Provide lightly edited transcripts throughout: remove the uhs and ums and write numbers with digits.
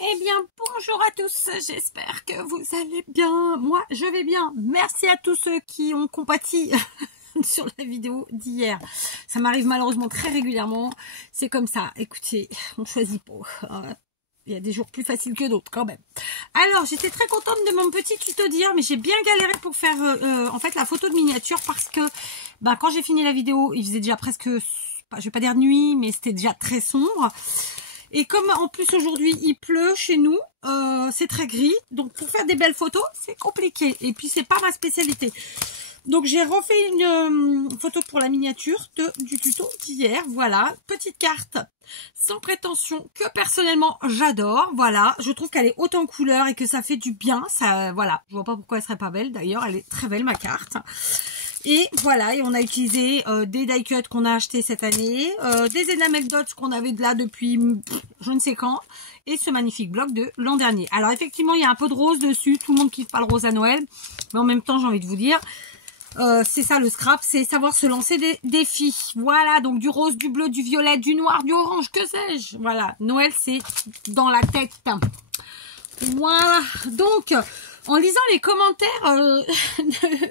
Eh bien, bonjour à tous, j'espère que vous allez bien. Moi, je vais bien. Merci à tous ceux qui ont compati sur la vidéo d'hier. Ça m'arrive malheureusement très régulièrement. C'est comme ça. Écoutez, on choisit pas. Il y a des jours plus faciles que d'autres quand même. Alors, j'étais très contente de mon petit tuto d'hier, mais j'ai bien galéré pour faire en fait la photo de miniature parce que quand j'ai fini la vidéo, il faisait déjà presque, je vais pas dire nuit, mais c'était déjà très sombre. Et comme en plus aujourd'hui il pleut chez nous, c'est très gris, donc pour faire des belles photos c'est compliqué. Et puis c'est pas ma spécialité. Donc j'ai refait une photo pour la miniature du tuto d'hier. Voilà, petite carte sans prétention que personnellement j'adore. Voilà, je trouve qu'elle est haute en couleur et que ça fait du bien. Ça, voilà, je vois pas pourquoi elle serait pas belle. D'ailleurs, elle est très belle ma carte. Et voilà, et on a utilisé des die cuts qu'on a acheté cette année, des enamel dots qu'on avait de là depuis je ne sais quand, et ce magnifique bloc de l'an dernier. Alors effectivement, il y a un peu de rose dessus, tout le monde kiffe pas le rose à Noël, mais en même temps, j'ai envie de vous dire, c'est ça le scrap, c'est savoir se lancer des défis. Voilà, donc du rose, du bleu, du violet, du noir, du orange, que sais-je. Voilà, Noël, c'est dans la tête. Voilà, donc en lisant les commentaires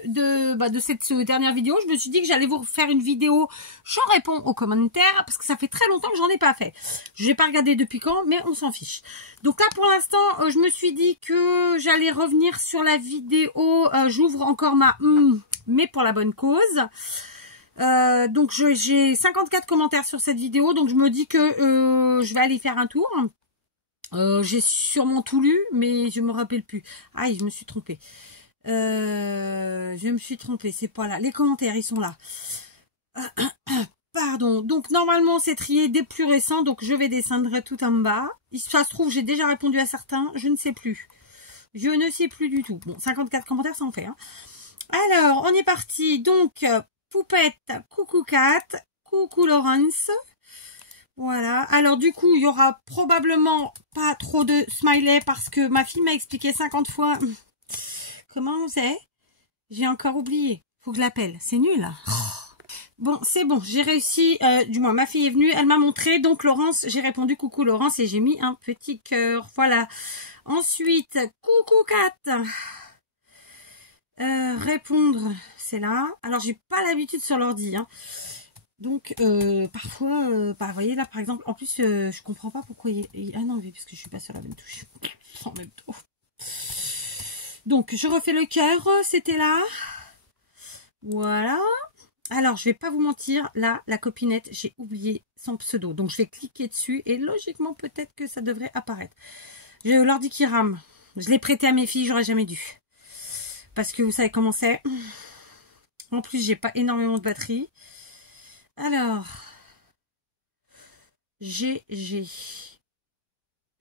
de cette dernière vidéo, je me suis dit que j'allais vous faire une vidéo. Je réponds aux commentaires parce que ça fait très longtemps que j'en ai pas fait. Je n'ai pas regardé depuis quand, mais on s'en fiche. Donc là, pour l'instant, je me suis dit que j'allais revenir sur la vidéo. J'ouvre encore mais pour la bonne cause. Donc j'ai 54 commentaires sur cette vidéo, donc je me dis que je vais aller faire un tour. J'ai sûrement tout lu, mais je me rappelle plus. Aïe, je me suis trompée. C'est pas là. Les commentaires, ils sont là. Pardon. Donc, normalement, c'est trié des plus récents. Donc, je vais descendre tout en bas. Ça se trouve, j'ai déjà répondu à certains. Je ne sais plus. Je ne sais plus du tout. Bon, 54 commentaires, ça en fait. Hein. Alors, on est parti. Donc, Poupette, coucou Kat, coucou Laurence. Voilà, alors du coup, il y aura probablement pas trop de smiley parce que ma fille m'a expliqué 50 fois comment on faisait. J'ai encore oublié, faut que je l'appelle, c'est nul. Bon, c'est bon, j'ai réussi, du moins ma fille est venue, elle m'a montré, donc Laurence, j'ai répondu coucou Laurence et j'ai mis un petit cœur, voilà. Ensuite, coucou Kat. Répondre, c'est là. Alors, j'ai pas l'habitude sur l'ordi, hein. Donc, parfois, vous voyez là, par exemple, en plus, je comprends pas pourquoi ah non, oui, parce que je suis pas sur la même touche. En même temps. Donc, je refais le cœur, c'était là. Voilà. Alors, je vais pas vous mentir, là, la copinette, j'ai oublié son pseudo. Donc, je vais cliquer dessus et logiquement, peut-être que ça devrait apparaître. J'ai l'ordi qui rame. Je l'ai prêté à mes filles, j'aurais jamais dû. Parce que vous savez comment c'est. En plus, j'ai pas énormément de batterie. Alors, GG.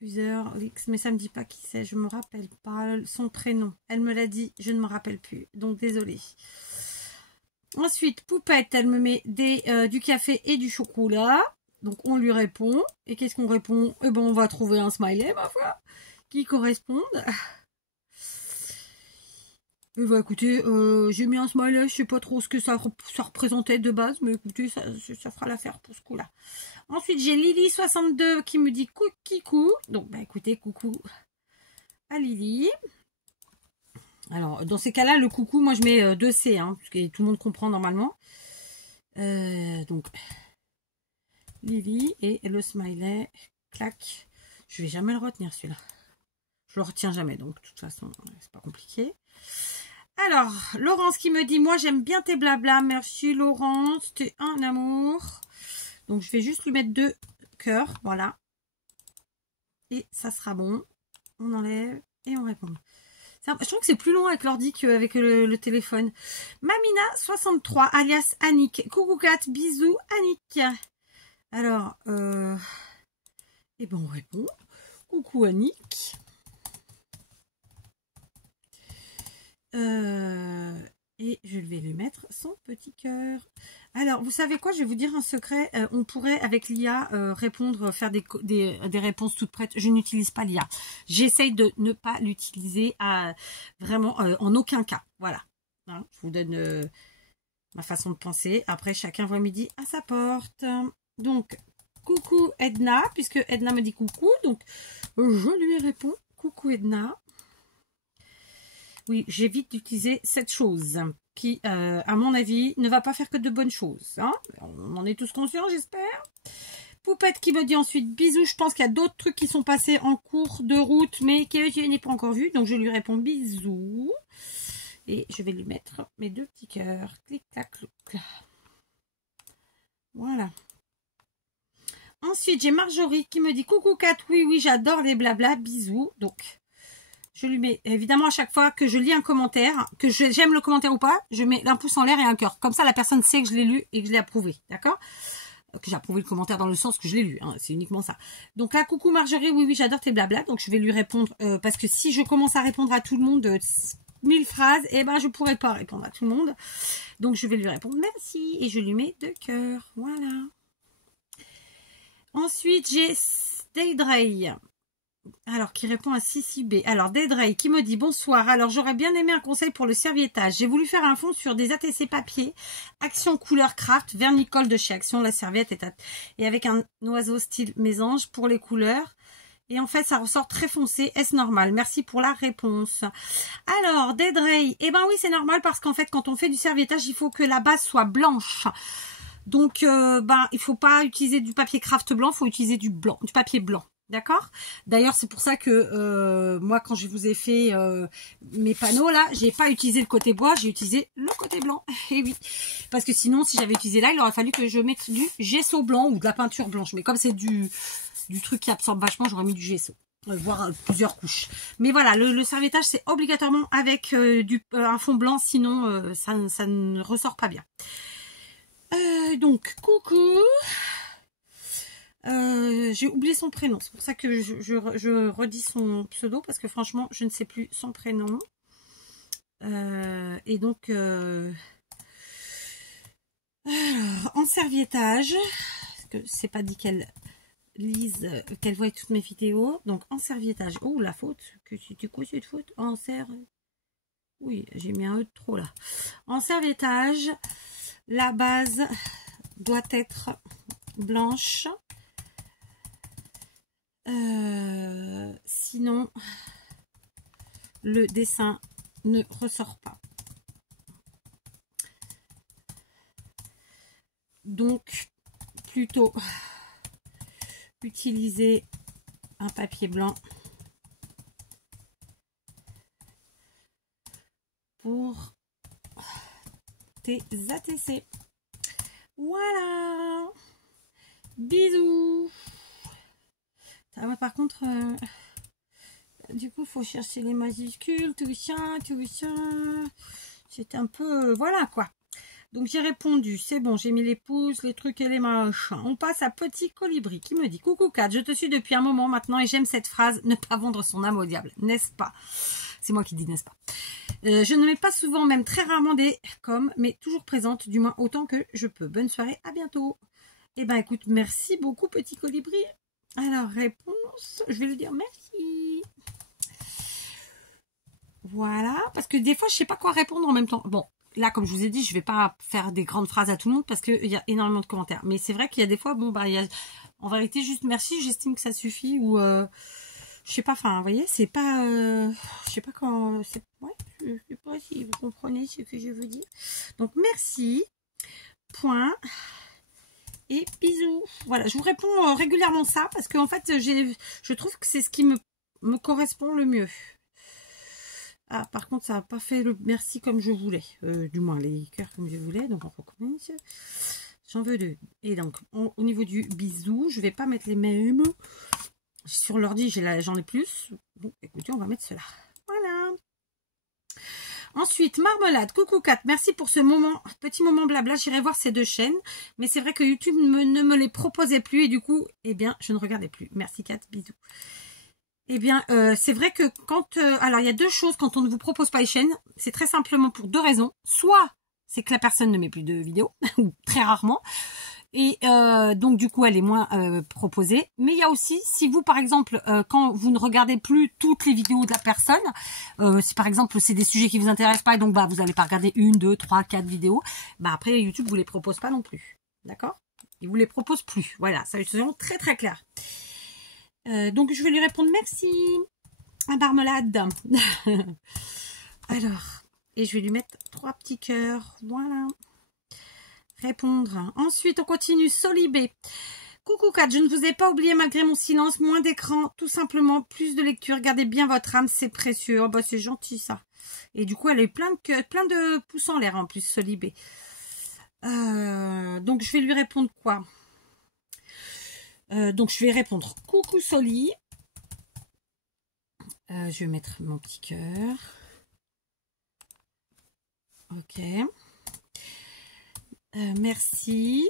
User X, mais ça me dit pas qui c'est, je me rappelle pas son prénom. Elle me l'a dit, je ne me rappelle plus, donc désolée. Ensuite, Poupette, elle me met du café et du chocolat. Donc on lui répond. Et qu'est-ce qu'on répond? Eh ben on va trouver un smiley, ma foi, qui corresponde. Et bah écoutez, j'ai mis un smiley, je sais pas trop ce que ça représentait de base, mais écoutez, ça fera l'affaire pour ce coup-là. Ensuite, j'ai Lily62 qui me dit coucou. Donc, bah écoutez, coucou à Lily. Alors, dans ces cas-là, le coucou, moi je mets 2C, hein, parce que tout le monde comprend normalement. Donc, Lily et le smiley, clac. Je vais jamais le retenir celui-là. Je le retiens jamais, donc de toute façon, c'est pas compliqué. Alors, Laurence qui me dit, moi j'aime bien tes blabla, merci Laurence, t'es un amour. Donc je vais juste lui mettre 2 cœurs, voilà. Et ça sera bon. On enlève et on répond. Je trouve que c'est plus long avec l'ordi qu'avec le téléphone. Mamina63, alias Annick. Coucou Kat, bisous Annick. Alors, et ben on répond. Coucou Annick. Et je vais lui mettre son petit cœur. Alors, vous savez quoi? Je vais vous dire un secret. On pourrait, avec l'IA, répondre, faire des réponses toutes prêtes. Je n'utilise pas l'IA. J'essaye de ne pas l'utiliser vraiment en aucun cas. Voilà. Hein, je vous donne ma façon de penser. Après, chacun voit midi à sa porte. Donc, coucou Edna, puisque Edna me dit coucou, donc je lui réponds coucou Edna. Oui, j'évite d'utiliser cette chose qui, à mon avis, ne va pas faire que de bonnes choses. Hein, on en est tous conscients, j'espère. Poupette qui me dit ensuite bisous. Je pense qu'il y a d'autres trucs qui sont passés en cours de route, mais que je n'ai pas encore vu. Donc, je lui réponds bisous. Et je vais lui mettre mes 2 petits cœurs. Clic, clac, clic. Voilà. Ensuite, j'ai Marjorie qui me dit coucou Kat. Oui, oui, j'adore les blabla. Bisous. Donc, je lui mets, évidemment, à chaque fois que je lis un commentaire, que j'aime le commentaire ou pas, je mets un pouce en l'air et un cœur. Comme ça, la personne sait que je l'ai lu et que je l'ai approuvé. D'accord ? Que j'ai approuvé le commentaire dans le sens que je l'ai lu. Hein, c'est uniquement ça. Donc là, coucou Marjorie. Oui, oui, j'adore tes blabla. Donc, je vais lui répondre parce que si je commence à répondre à tout le monde 1000 phrases, eh ben, je pourrais pas répondre à tout le monde. Donc, je vais lui répondre merci et je lui mets 2 cœurs. Voilà. Ensuite, j'ai Daydray. Alors, qui répond à Sissi B. Alors, Daydray qui me dit bonsoir. Alors, j'aurais bien aimé un conseil pour le serviettage. J'ai voulu faire un fond sur des ATC papier. Action couleur craft. Vernicole de chez Action. La serviette est et avec un oiseau style mésange pour les couleurs. Et en fait, ça ressort très foncé. Est-ce normal? Merci pour la réponse. Alors, Daydray. Eh ben oui, c'est normal parce qu'en fait, quand on fait du serviettage, il faut que la base soit blanche. Donc, il faut pas utiliser du papier craft blanc. Il faut utiliser du papier blanc. D'accord? D'ailleurs, c'est pour ça que moi, quand je vous ai fait mes panneaux, là, j'ai pas utilisé le côté bois, j'ai utilisé le côté blanc. Et oui, parce que sinon, si j'avais utilisé là, il aurait fallu que je mette du gesso blanc ou de la peinture blanche. Mais comme c'est du truc qui absorbe vachement, j'aurais mis du gesso, voire plusieurs couches. Mais voilà, le serviettage, c'est obligatoirement avec un fond blanc, sinon ça ne ressort pas bien. Donc, coucou. J'ai oublié son prénom, c'est pour ça que je redis son pseudo parce que franchement je ne sais plus son prénom et donc alors, en serviettage parce que c'est pas dit qu'elle lise, qu'elle voit toutes mes vidéos, donc en serviettage, oh la faute, que c'est quoi cette faute, oui j'ai mis un E de trop là, en serviettage la base doit être blanche. Sinon le dessin ne ressort pas. Donc plutôt utiliser un papier blanc pour tes ATC. Voilà, bisous. Ah ouais, par contre, du coup, il faut chercher les majuscules, tout ça. C'est un peu, voilà quoi. Donc, j'ai répondu, c'est bon, j'ai mis les pouces, les trucs et les machins. On passe à Petit Colibri qui me dit, coucou Kat, je te suis depuis un moment maintenant et j'aime cette phrase, ne pas vendre son âme au diable, n'est-ce pas? C'est moi qui dis, n'est-ce pas? Je ne mets pas souvent, même très rarement des coms, mais toujours présente, du moins autant que je peux. Bonne soirée, à bientôt. Eh ben, écoute, merci beaucoup Petit Colibri. Alors, réponse, je vais lui dire merci. Voilà, parce que des fois, je sais pas quoi répondre en même temps. Bon, là, comme je vous ai dit, je vais pas faire des grandes phrases à tout le monde parce qu'il y a énormément de commentaires. Mais c'est vrai qu'il y a des fois, bon, il y a, en vérité, juste merci, j'estime que ça suffit. Ou, je sais pas, enfin, vous voyez, c'est pas, je sais pas quand, ouais, je sais pas si vous comprenez ce que je veux dire. Donc, merci, point. Et bisous. Voilà, je vous réponds régulièrement ça parce qu'en fait, je trouve que c'est ce qui me correspond le mieux. Ah, par contre, ça n'a pas fait le merci comme je voulais. Du moins, les cœurs comme je voulais. Donc, on recommence. J'en veux 2. Et donc, au niveau du bisou, je vais pas mettre les mêmes. Sur l'ordi, j'en ai plus. Bon, écoutez, on va mettre cela. Voilà. Ensuite, Marmelade, coucou Kat, merci pour ce petit moment blabla, j'irai voir ces 2 chaînes, mais c'est vrai que YouTube ne me les proposait plus et du coup, eh bien, je ne regardais plus. Merci Kat, bisous. Eh bien, c'est vrai que quand, alors il y a 2 choses quand on ne vous propose pas les chaînes, c'est très simplement pour 2 raisons. Soit c'est que la personne ne met plus de vidéos, ou très rarement, et donc du coup elle est moins proposée. Mais il y a aussi, si vous par exemple quand vous ne regardez plus toutes les vidéos de la personne, si par exemple c'est des sujets qui vous intéressent pas et donc vous n'allez pas regarder 1, 2, 3, 4 vidéos, après YouTube vous les propose pas non plus, d'accord? Il vous les propose plus. Voilà, salutations très très claires. Donc je vais lui répondre merci à Marmelade. Alors, et je vais lui mettre 3 petits cœurs. Voilà. Répondre. Ensuite, on continue. Solibé. Coucou Kat, je ne vous ai pas oublié malgré mon silence. Moins d'écran, tout simplement. Plus de lecture. Gardez bien votre âme, c'est précieux. Oh, bah, c'est gentil ça. Et du coup, elle a eu plein de pouces en l'air en plus, Solibé. Donc, je vais lui répondre quoi? Donc, je vais répondre coucou Soli. Je vais mettre mon petit cœur. Ok. Merci.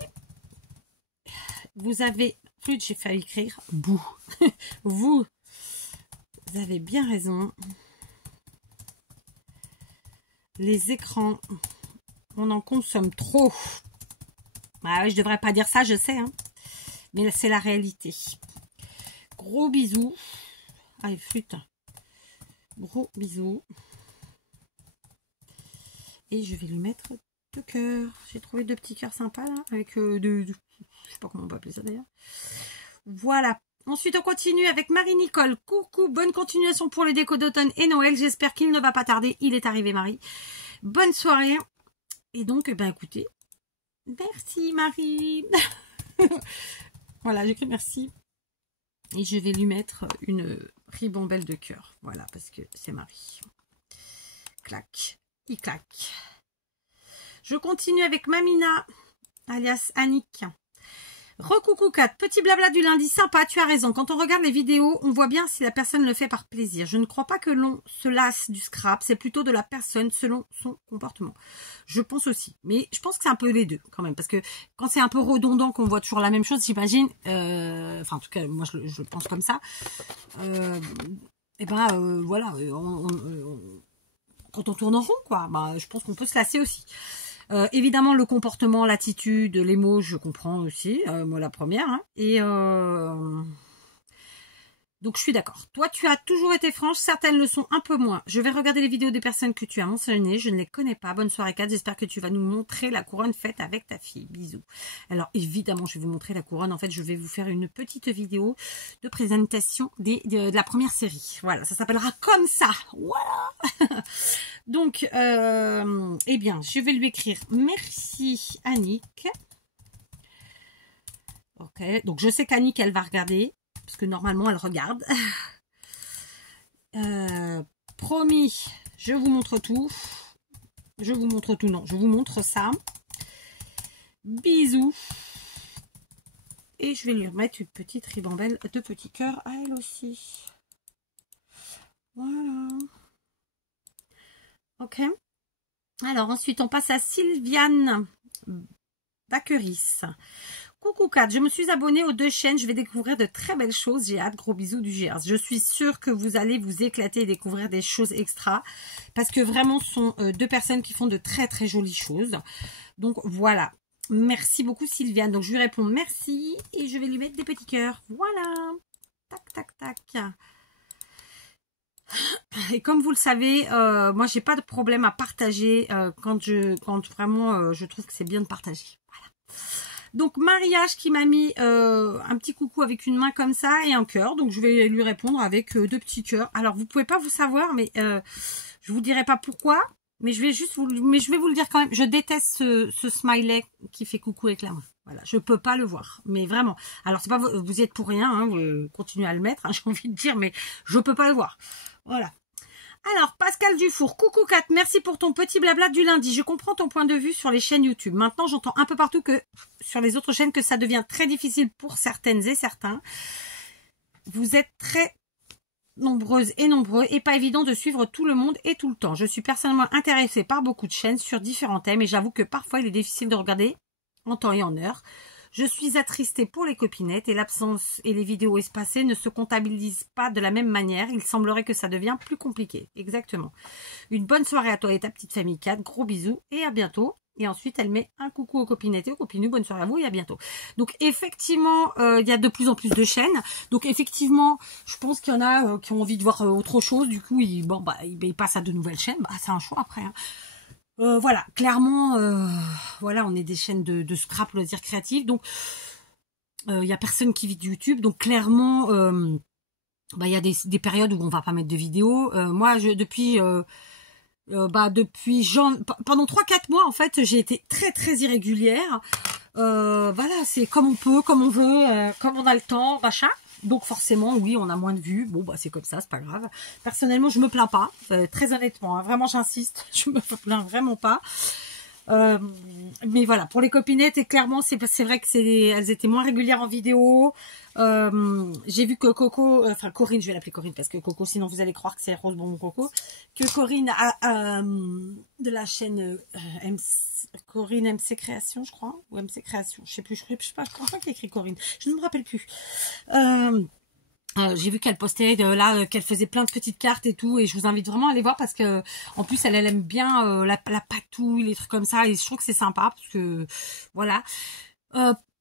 Vous avez... Flûte, j'ai failli écrire. Bouh. Vous avez bien raison. Les écrans, on en consomme trop. Ah ouais, je devrais pas dire ça, je sais. Hein. Mais c'est la réalité. Gros bisous. Allez, flûte. Gros bisous. Et je vais lui mettre 2 cœurs. J'ai trouvé 2 petits cœurs sympas là. Avec je sais pas comment on peut appeler ça d'ailleurs. Voilà. Ensuite, on continue avec Marie-Nicole. Coucou, bonne continuation pour les décos d'automne et Noël. J'espère qu'il ne va pas tarder. Il est arrivé, Marie. Bonne soirée. Et donc, ben écoutez, merci Marie. Voilà, j'écris merci. Et je vais lui mettre une ribambelle de cœur. Voilà, parce que c'est Marie. Clac. Il claque. Je continue avec Mamina, alias Annick. Recoucou Kat, petit blabla du lundi, sympa, tu as raison. Quand on regarde les vidéos, on voit bien si la personne le fait par plaisir. Je ne crois pas que l'on se lasse du scrap, c'est plutôt de la personne selon son comportement. Je pense aussi, mais je pense que c'est un peu les deux quand même, parce que quand c'est un peu redondant, qu'on voit toujours la même chose, j'imagine, enfin en tout cas, moi je pense comme ça, et ben voilà, quand on tourne en rond, quoi, bah, je pense qu'on peut se lasser aussi. Évidemment, le comportement, l'attitude, les mots, je comprends aussi. Moi, la première. Hein. Et donc, je suis d'accord. Toi, tu as toujours été franche. Certaines le sont un peu moins. Je vais regarder les vidéos des personnes que tu as mentionnées. Je ne les connais pas. Bonne soirée, Kat. J'espère que tu vas nous montrer la couronne faite avec ta fille. Bisous. Alors, évidemment, je vais vous montrer la couronne. En fait, je vais vous faire une petite vidéo de présentation de la première série. Voilà, ça s'appellera comme ça. Voilà. Donc, eh bien, je vais lui écrire merci Annick. Ok, donc je sais qu'Annick, elle va regarder, parce que normalement, elle regarde. Promis, je vous montre tout. Je vous montre tout, non, je vous montre ça. Bisous. Et je vais lui remettre une petite ribambelle de petits cœurs à elle aussi. Voilà. Ok. Alors ensuite, on passe à Sylviane Backeris. Coucou Kat, je me suis abonnée aux 2 chaînes. Je vais découvrir de très belles choses. J'ai hâte. Gros bisous du Gers. Je suis sûre que vous allez vous éclater et découvrir des choses extra. Parce que vraiment, ce sont 2 personnes qui font de très très jolies choses. Donc voilà. Merci beaucoup Sylviane. Donc je lui réponds merci. Et je vais lui mettre des petits cœurs. Voilà. Tac, tac, tac. Et comme vous le savez, moi j'ai pas de problème à partager quand vraiment je trouve que c'est bien de partager. Voilà. Donc Mariage qui m'a mis un petit coucou avec une main comme ça et un cœur. Donc je vais lui répondre avec 2 petits cœurs. Alors vous pouvez pas vous savoir, mais je vous dirai pas pourquoi, mais je vais vous le dire quand même. Je déteste ce smiley qui fait coucou avec la main. Voilà, je peux pas le voir, mais vraiment. Alors c'est pas vous y êtes pour rien, hein, vous continuez à le mettre, hein, j'ai envie de dire, mais je peux pas le voir. Voilà. Alors, Pascal Dufour, coucou Kat, merci pour ton petit blabla du lundi. Je comprends ton point de vue sur les chaînes YouTube. Maintenant, j'entends un peu partout que sur les autres chaînes que ça devient très difficile pour certaines et certains. Vous êtes très nombreuses et nombreux et pas évident de suivre tout le monde et tout le temps. Je suis personnellement intéressée par beaucoup de chaînes sur différents thèmes et j'avoue que parfois il est difficile de regarder en temps et en heure. Je suis attristée pour les copinettes et l'absence et les vidéos espacées ne se comptabilisent pas de la même manière. Il semblerait que ça devient plus compliqué. Exactement. Une bonne soirée à toi et ta petite famille Kat. Gros bisous et à bientôt. Et ensuite, elle met un coucou aux copinettes et aux copinous. Bonne soirée à vous et à bientôt. Donc, effectivement, il y a de plus en plus de chaînes. Donc, effectivement, je pense qu'il y en a qui ont envie de voir autre chose. Du coup, ils passent à de nouvelles chaînes. Bah, c'est un choix après. Hein. Voilà, clairement, voilà, on est des chaînes de scrap loisirs créatifs, donc il y a personne qui vit de YouTube, donc clairement, il y a des périodes où on va pas mettre de vidéos. Moi, depuis pendant 3-4 mois, en fait, j'ai été très très irrégulière. Voilà, c'est comme on peut, comme on veut, comme on a le temps, machin. Donc forcément, oui, on a moins de vues. Bon, c'est comme ça, c'est pas grave. Personnellement, je me plains pas. Très honnêtement, hein, vraiment, j'insiste, je me plains vraiment pas. Mais voilà, pour les copinettes, et clairement, c'est vrai que elles étaient moins régulières en vidéo. J'ai vu que Coco, enfin Corinne, je vais l'appeler Corinne parce que Coco, sinon vous allez croire que c'est Rose Bonbon Coco, que Corinne de la chaîne Corinne MC Création, je crois, ou MC Création, je sais plus, je pense pas qu'il y a écrit Corinne, je ne me rappelle plus. J'ai vu qu'elle postait qu'elle faisait plein de petites cartes et tout, et je vous invite vraiment à aller voir parce que en plus elle aime bien la patouille, les trucs comme ça, et je trouve que c'est sympa parce que voilà.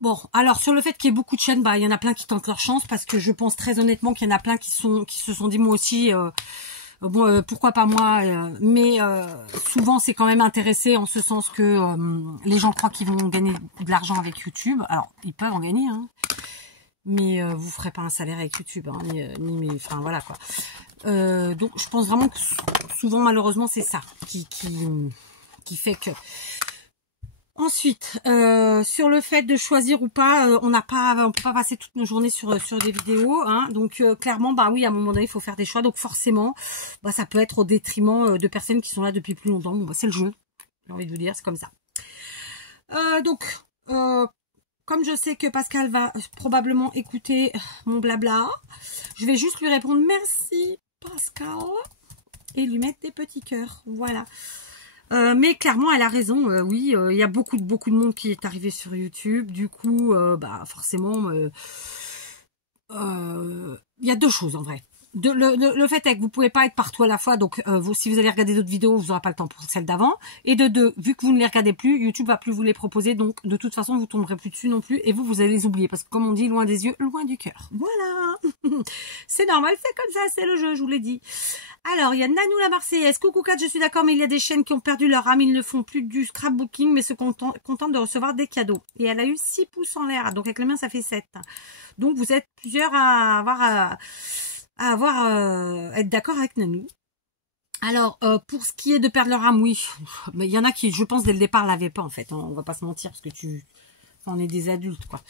Bon, alors sur le fait qu'il y ait beaucoup de chaînes, il y en a plein qui tentent leur chance parce que je pense très honnêtement qu'il y en a plein qui se sont dit moi aussi. Pourquoi pas moi, mais souvent c'est quand même intéressé en ce sens que les gens croient qu'ils vont gagner de l'argent avec YouTube. Alors ils peuvent en gagner, hein. Mais vous ferez pas un salaire avec YouTube, hein, enfin voilà quoi. Donc je pense vraiment que souvent malheureusement c'est ça qui fait que. Ensuite, sur le fait de choisir ou pas, on peut pas passer toutes nos journées sur des vidéos, hein. Donc clairement, oui, à un moment donné, il faut faire des choix. Donc forcément, ça peut être au détriment de personnes qui sont là depuis plus longtemps. Bon, c'est le jeu. J'ai envie de vous dire, c'est comme ça. Comme je sais que Pascal va probablement écouter mon blabla, je vais juste lui répondre merci Pascal et lui mettre des petits cœurs. Voilà. Mais clairement, elle a raison. Oui, il y a beaucoup de monde qui est arrivé sur YouTube. Du coup, forcément, il y a deux choses en vrai. Le fait est que vous pouvez pas être partout à la fois, donc si vous allez regarder d'autres vidéos, vous n'aurez pas le temps pour celles d'avant. Et de deux, vu que vous ne les regardez plus, YouTube va plus vous les proposer, donc de toute façon, vous tomberez plus dessus non plus, et vous allez les oublier, parce que comme on dit, loin des yeux, loin du cœur. Voilà. C'est normal, c'est comme ça, c'est le jeu, je vous l'ai dit. Alors, il y a Nanou la Marseillaise. Coucou Kat, je suis d'accord, mais il y a des chaînes qui ont perdu leur âme, ils ne font plus du scrapbooking, mais se contentent de recevoir des cadeaux. Et elle a eu 6 pouces en l'air, donc avec le mien, ça fait 7. Donc, vous êtes plusieurs à être d'accord avec Nanou. Alors, pour ce qui est de perdre leur âme, oui. Mais il y en a qui, je pense, dès le départ, l'avaient pas, en fait. On va pas se mentir, parce que on est des adultes, quoi.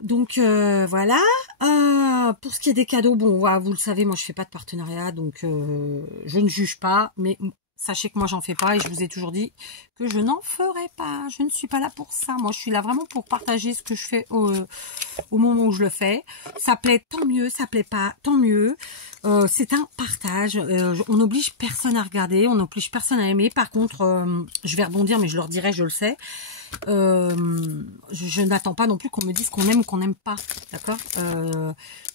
Donc, voilà. Pour ce qui est des cadeaux, bon, vous le savez, moi, je fais pas de partenariat, donc je ne juge pas, mais sachez que moi, j'en fais pas, et je vous ai toujours dit que je n'en ferai pas. Je ne suis pas là pour ça. Moi, je suis là vraiment pour partager ce que je fais au moment où je le fais. Ça plaît, tant mieux. Ça plaît pas, tant mieux. C'est un partage. On n'oblige personne à regarder. On n'oblige personne à aimer. Par contre, je vais rebondir, mais je leur dirai, je le sais. Je n'attends pas non plus qu'on me dise qu'on aime ou qu'on n'aime pas. D'accord,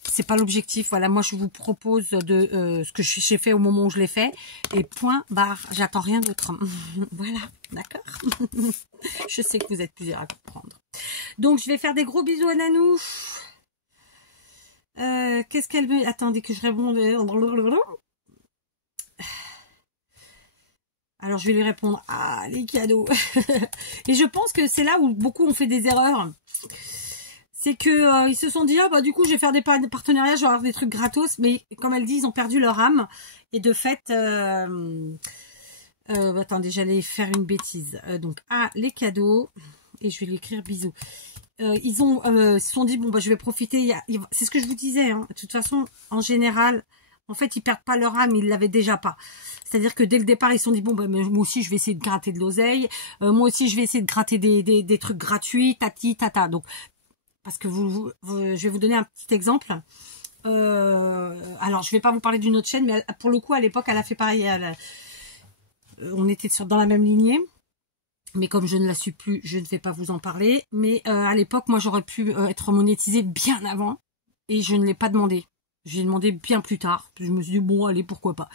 c'est pas l'objectif. Voilà, moi, je vous propose ce que j'ai fait au moment où je l'ai fait. Et point barre. J'attends rien d'autre. Voilà, d'accord. Je sais que vous êtes plusieurs à comprendre. Donc, je vais faire des gros bisous à Nanou. Qu'est-ce qu'elle veut? Attendez que je réponde. Alors, je vais lui répondre, les cadeaux. Et je pense que c'est là où beaucoup ont fait des erreurs. C'est que ils se sont dit, du coup, je vais faire des partenariats, je vais avoir des trucs gratos. Mais comme elle dit, ils ont perdu leur âme. Et de fait, attendez, j'allais faire une bêtise. Donc, les cadeaux. Et je vais lui écrire bisous. Ils se sont dit, je vais profiter. C'est ce que je vous disais. Hein. De toute façon, en général, en fait, ils perdent pas leur âme, ils l'avaient déjà pas. C'est-à-dire que dès le départ, ils se sont dit, moi aussi, je vais essayer de gratter de l'oseille. Moi aussi, je vais essayer de gratter des trucs gratuits, tata. Donc, parce que je vais vous donner un petit exemple. Alors, je vais pas vous parler d'une autre chaîne, mais pour le coup, à l'époque, elle a fait pareil. On était dans la même lignée. Mais comme je ne la suis plus, je ne vais pas vous en parler. Mais à l'époque, moi, j'aurais pu être monétisée bien avant. Et je ne l'ai pas demandé. J'ai demandé bien plus tard. Je me suis dit, bon, allez, pourquoi pas.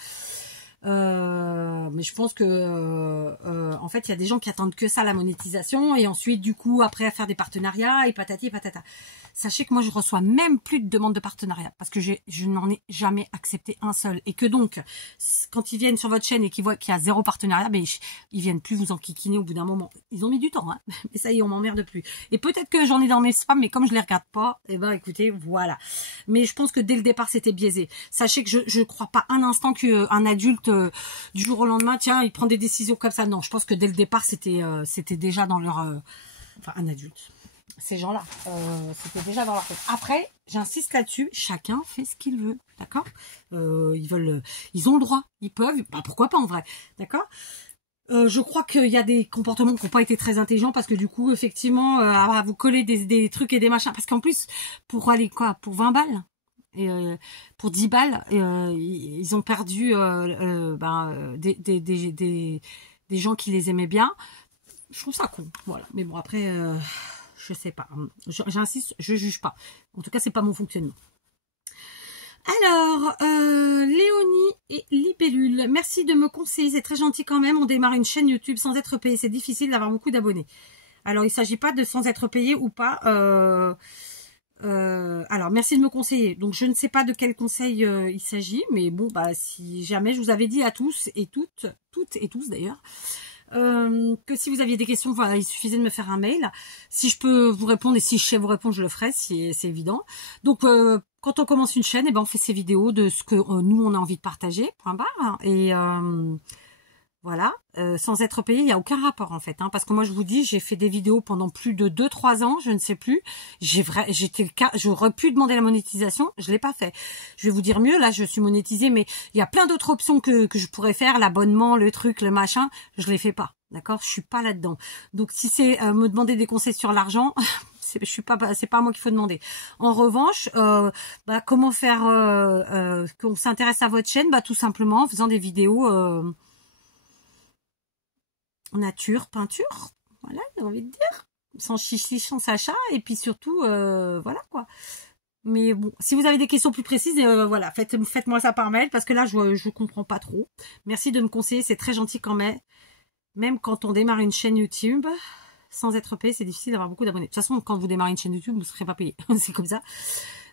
Mais je pense que en fait il y a des gens qui attendent que ça, la monétisation, et ensuite du coup après à faire des partenariats et patati et patata. Sachez que moi je reçois même plus de demandes de partenariat parce que je n'en ai jamais accepté un seul, et que donc quand ils viennent sur votre chaîne et qu'ils voient qu'il y a 0 partenariat, ben ils viennent plus vous enquiquiner au bout d'un moment. Ils ont mis du temps, hein, mais ça y est, on m'emmerde plus. Et peut-être que j'en ai dans mes spams, mais comme je les regarde pas, et ben écoutez, voilà. Mais je pense que dès le départ c'était biaisé. Sachez que je crois pas un instant qu'un adulte du jour au lendemain, tiens, il prend des décisions comme ça. Non, je pense que dès le départ c'était déjà dans leur enfin un adulte. Ces gens-là, c'était déjà dans leur tête. Après, j'insiste là-dessus, chacun fait ce qu'il veut, d'accord. Ils ont le droit, ils peuvent, bah, pourquoi pas en vrai, d'accord. Je crois qu'il y a des comportements qui n'ont pas été très intelligents, parce que du coup, effectivement, à vous coller des trucs et des machins, parce qu'en plus, pour aller quoi, pour 20 balles, et pour 10 balles, ils ont perdu des gens qui les aimaient bien. Je trouve ça con, voilà. Mais bon, après, je sais pas. J'insiste, je juge pas. En tout cas, c'est pas mon fonctionnement. Alors, Léonie et Libellule, merci de me conseiller, c'est très gentil quand même. On démarre une chaîne YouTube sans être payé, c'est difficile d'avoir beaucoup d'abonnés. Alors, il ne s'agit pas de sans être payé ou pas. Alors, merci de me conseiller. Donc, je ne sais pas de quel conseil il s'agit, mais bon, bah, si jamais je vous avais dit à tous et toutes et tous d'ailleurs, que si vous aviez des questions, voilà, il suffisait de me faire un mail. Si je peux vous répondre, et si je sais vous répondre, je le ferai, si c'est évident. Donc, quand on commence une chaîne, eh ben, on fait ces vidéos de ce que nous, on a envie de partager, point barre. Et voilà, sans être payé, il n'y a aucun rapport en fait, hein, parce que moi je vous dis, j'ai fait des vidéos pendant plus de 2-3 ans, je ne sais plus, j'étais le cas, j'aurais pu demander la monétisation, je l'ai pas fait. Je vais vous dire mieux, là je suis monétisée, mais il y a plein d'autres options que je pourrais faire, l'abonnement, le truc, le machin, je les fais pas, d'accord, je suis pas là-dedans. Donc si c'est me demander des conseils sur l'argent, c'est pas à moi qu'il faut demander. En revanche, comment faire qu'on s'intéresse à votre chaîne, tout simplement en faisant des vidéos nature, peinture, voilà, j'ai envie de dire, sans chichi, sans Sacha, et puis surtout, voilà quoi. Mais bon, si vous avez des questions plus précises, voilà, faites-moi ça par mail, parce que là, je comprends pas trop. Merci de me conseiller, c'est très gentil quand même quand on démarre une chaîne YouTube, sans être payé, c'est difficile d'avoir beaucoup d'abonnés. De toute façon, quand vous démarrez une chaîne YouTube, vous ne serez pas payé, c'est comme ça.